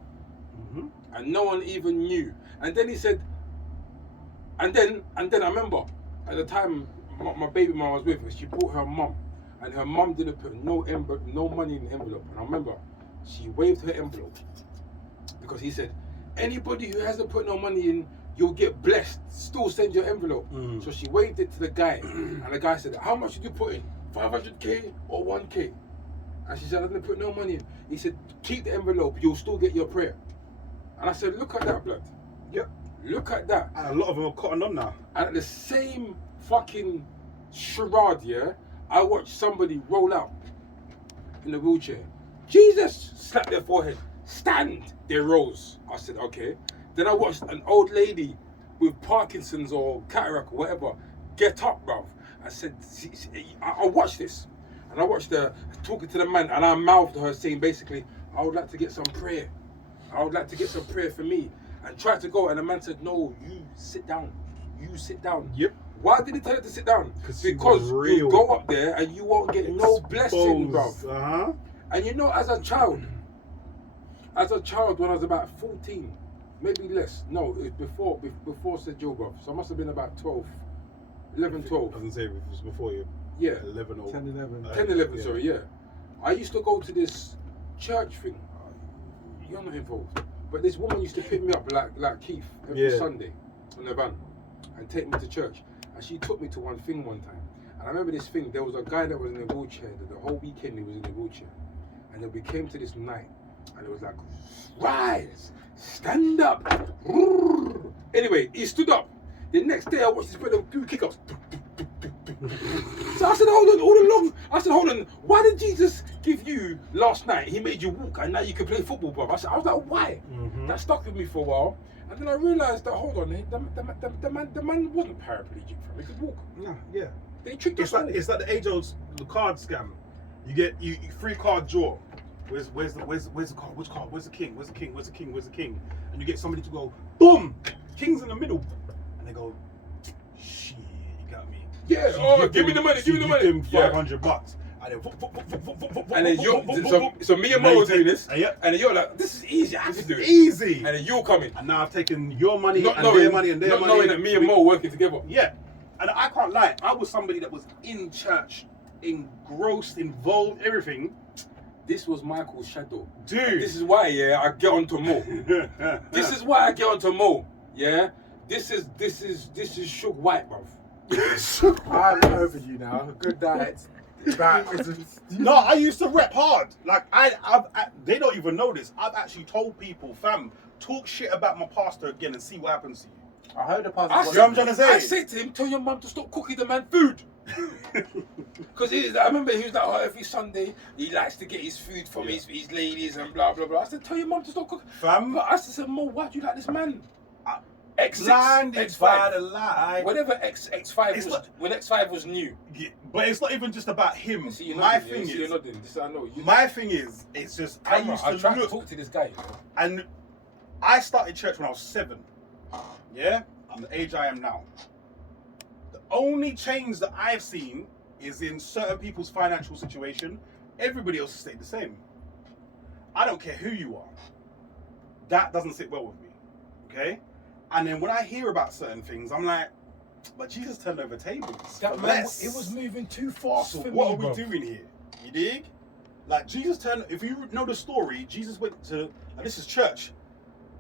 And no one even knew. And then he said, and then I remember at the time my baby mom was with her, she brought her mum, and her mum didn't put no money in the envelope. And I remember she waved her envelope because he said, anybody who hasn't put no money in, you'll get blessed. Still send your envelope. So she waved it to the guy, and the guy said, how much did you put in? 500K or 1K? And she said, I didn't put no money in. He said, keep the envelope, you'll still get your prayer. And I said, look at that, blood. Yep. Look at that. And a lot of them are cotton on now. And at the same fucking charade, yeah, I watched somebody roll out in a wheelchair. Jesus! Slap their forehead. Stand! They rose. I said, okay. Then I watched an old lady with Parkinson's or cataract or whatever get up, bruv. I said, I watched this. And I watched her talking to the man, and I mouthed her saying basically, I would like to get some prayer. I would like to get some prayer for me. And tried to go, and the man said, no, you sit down. You sit down. Yep. Why did he tell her to sit down? Because you go up there and you won't get no blessing, bruv. And you know, as a child when I was about 14, maybe less. No, it was before St. Joe, bruv. So I must have been about 12. 11, 12. Doesn't say it was before you. Yeah. 11 or 10, 11. 10, 11, yeah. Sorry, yeah. I used to go to this church thing. You're not involved. But this woman used to pick me up like Keith every Sunday in the van and take me to church. And she took me to one thing one time. And I remember this thing, there was a guy that was in a wheelchair, the whole weekend he was in a wheelchair. And then we came to this night, and it was like, rise, stand up. Anyway, he stood up. The next day I watched this brother do kick-ups. So I said, hold on, why did Jesus give you last night? He made you walk, and now you can play football, bro. I was like, why? That stuck with me for a while. And then I realised that, hold on, the man wasn't paraplegic, fam. He could walk. Yeah. They tricked us. It's like the age-old card scam. You get you free card draw. Where's the card? Which card? Where's the king? Where's the king? Where's the king? Where's the king? And you get somebody to go, boom! King's in the middle. And they go, shit, you got me. Yeah, So give me the money, give me the money. Give him $500. And then so me and Mo were doing this, and then you're like, this is easy, I have to do it. Easy. And then you're coming. And now I've taken your money Not and knowing, their money and their not money. knowing that me and Mo are working together. Yeah. And I can't lie, I was somebody that was in church, engrossed, involved, everything. This was Michael's shadow. Dude. This is why, yeah, I get onto Mo. This is why I get onto Mo. Yeah? This is Shook White, bruv. I'm over you now. Good night. No, I used to rep hard. Like they don't even know this. I've actually told people, fam, talk shit about my pastor again and see what happens to you. I heard the pastor. You know what I'm trying to say? I said to him, tell your mum to stop cooking the man food. Because I remember he was like, oh, every Sunday he likes to get his food from his ladies and blah blah blah. I said, tell your mum to stop cooking. Fam, but I said, Mo, why do you like this man? Blinded by the light. Whatever X5 was, when X5 was new. Yeah, but it's not even just about him. See, My thing is, my thing is, it's just I used to try to talk to this guy, and I started church when I was 7. Yeah, I'm the age I am now. The only change that I've seen is in certain people's financial situation. Everybody else has stayed the same. I don't care who you are. That doesn't sit well with me. Okay. And then when I hear about certain things, I'm like, but Jesus turned over tables. That man, it was moving too fast. So for what me, are we doing here? You dig? Like Jesus turned. If you know the story, Jesus went to, and this is church.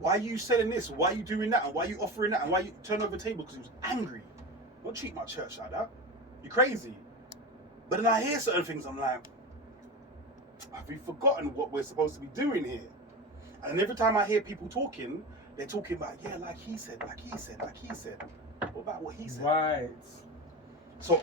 Why are you selling this? Why are you doing that? And why are you offering that? And why are you turn over tables? Because he was angry. Don't treat my church like that. You're crazy. But then I hear certain things. I'm like, have we forgotten what we're supposed to be doing here? And every time I hear people talking, they're talking about, yeah, like he said. What about what he said? Right. So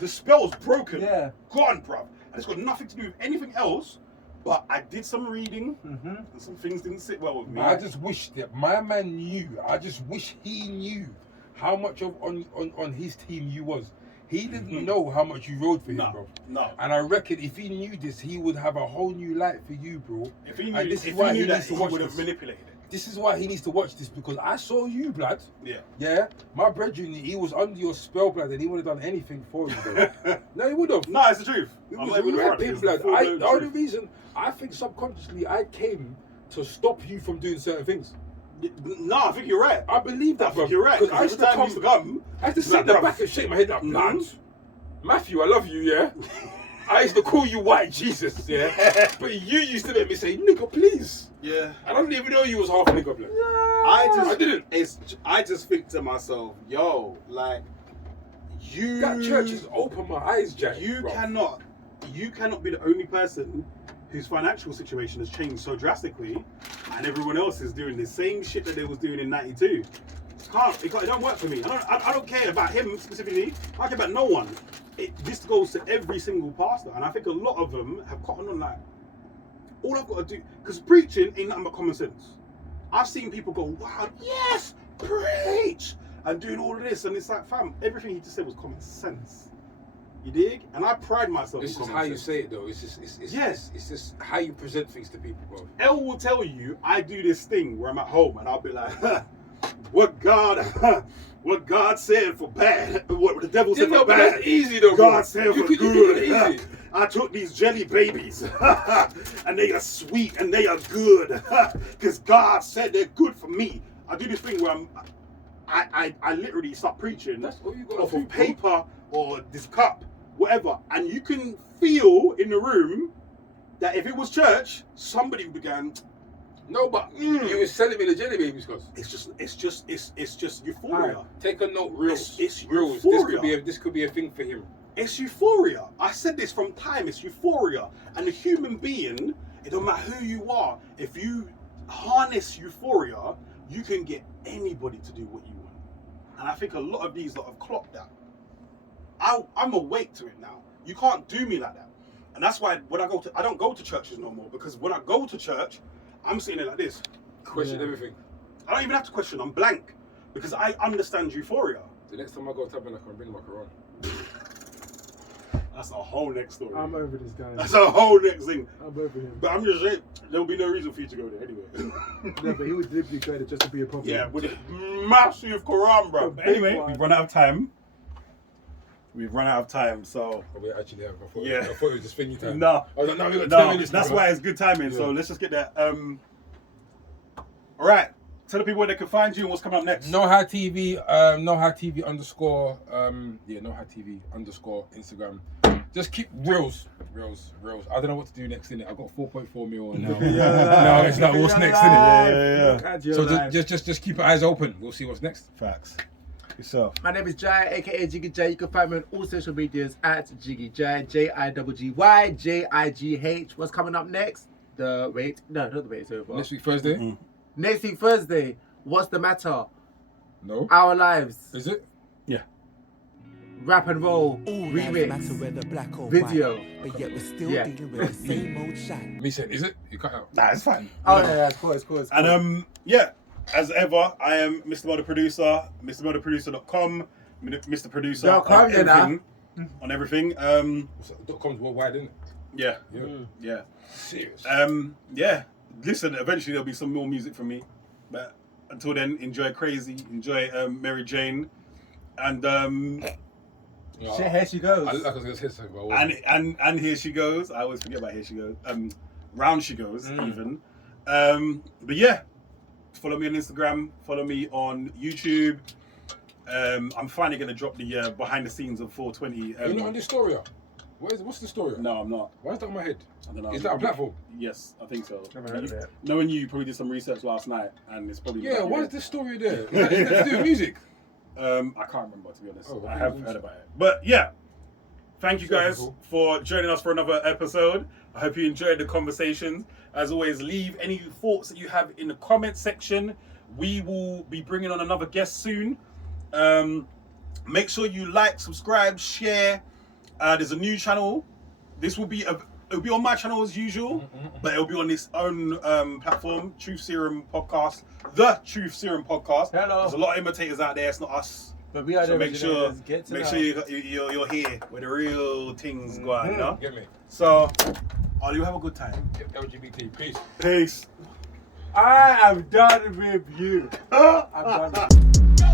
the spell's broken. Yeah. Gone, bruv. And it's got nothing to do with anything else. But I did some reading, and some things didn't sit well with me. I just wish that my man knew. I just wish he knew how much of on his team you was. He didn't know how much you rode for him, bro. No. And I reckon if he knew this, he would have a whole new light for you, bro. If he knew, and this if is why he knew that, needs to he watch would have this. manipulated it. This is why he needs to watch this, because I saw you, blood. Yeah. Yeah. My brethren, he was under your spell, blood, and he would have done anything for you, bro. No, he would have. No, it's the truth. It I'm was not even rapping, front. blood. It's the The only truth. reason I think subconsciously I came to stop you from doing certain things. No, I think you're right. I believe that, I think bro. you're right. Because I Every used to time you come, used to come, I used to sit in the back and shake my head up, blood. Matthew, I love you, yeah? I used to call you White Jesus, yeah? But you used to make me say, nigga, please. Yeah. I don't even know you was half nigga, blood. I didn't. I just think to myself, yo, like, you. That church has opened my eyes, Jack. You bro. cannot be the only person whose financial situation has changed so drastically, and everyone else is doing the same shit that they was doing in '92. It don't work for me. I don't care about him specifically. I don't care about no one. This goes to every single pastor, and I think a lot of them have caught on like, all I've got to do, because preaching ain't nothing but common sense. I've seen people go, wow, yes, preach, and doing all of this, and it's like, fam, everything he just said was common sense. You dig? And I pride myself This in is common how sense. you say it, though. It's just how you present things to people, bro. Elle will tell you, I do this thing where I'm at home, and I'll be like, what God said for bad, what the devil said for but bad, that's easy though, God bro. said You for could do good. it easy. I took these jelly babies, and they are sweet and they are good, because God said they're good for me. I do this thing where I literally start preaching off of paper or this cup, whatever, and you can feel in the room that if it was church, somebody would be going, no, but you were selling me the jelly babies, cuz. It's just euphoria. Right. Take a note, reels. It's reels. euphoria. This could be a thing for him. It's euphoria. I said this from time. It's euphoria. And a human being, it don't matter who you are, if you harness euphoria, you can get anybody to do what you want. And I think a lot of these lot have clocked that. I'm awake to it now. You can't do me like that. And that's why when I don't go to churches no more, because when I go to church, I'm sitting there like this. Question everything. I don't even have to question, I'm blank. Because I understand euphoria. The next time I go to Tabernacle, I can bring my Quran. That's a whole next story. I'm over this guy. That's a whole next thing. I'm over him. But I'm just saying, there will be no reason for you to go there anyway. No, but he would literally go there just to be a problem. Yeah, with a massive Quran, bro. Anyway, we've run out of time. So we actually have. I thought yeah. it was just thingy time. No, I was like, no, we got 10 minutes. That's why it's good timing. So let's just get that. All right. Tell the people where they can find you and what's coming up next. NoHa TV, NoHa TV underscore, NoHa TV underscore Instagram. Just keep reels. I don't know what to do next in it. I've got 4.4 mil now. No, it's not what's next in it. Yeah. So just keep your eyes open. We'll see what's next. Facts. Yourself. My name is JIGGY, aka Jiggy J. You can find me on all social medias at Jiggy J, JIGGY, JIGH. What's coming up next? Not the wait. So Next week Thursday. Next week Thursday. What's the matter? No. Our Lives. Is it? Yeah. Rap and roll remix video. But yet we're still dealing with the same old shot. Me said, is it? You cut out. Nah, it's fine. Oh yeah, it's cool. And as ever, I am Mr. Mo the Producer, MrMoTheProducer.com, Mr. Producer on everything. .com's worldwide, isn't it? Yeah. Serious. Listen, eventually there'll be some more music from me. But until then, enjoy Crazy, enjoy Mary Jane. And here she goes. I was going to say something, but and here she goes. I always forget about here she goes. Round she goes, even. But yeah. Follow me on Instagram. Follow me on YouTube. I'm finally going to drop the behind the scenes of 420. You're not on the Storia? What's the Storia? No, I'm not. Why is that on my head? I don't know. Is that a platform? Yes, I think so. Knowing you probably did some research last night, and it's probably why is this story there? Is that to do with music? I can't remember, to be honest. I have heard about it. But yeah, thank you guys for joining us for another episode. I hope you enjoyed the conversations. As always, leave any thoughts that you have in the comment section. We will be bringing on another guest soon. Make sure you like, subscribe, share. There's a new channel. This will be it'll be on my channel as usual, but it'll be on its own platform, Truth Serum Podcast, the Truth Serum Podcast. Hello. There's a lot of imitators out there. It's not us. But we are so the make sure you're here where the real things go on, you know? Get me. So, you have a good time. LGBT, peace. I am done with you. I'm done with you.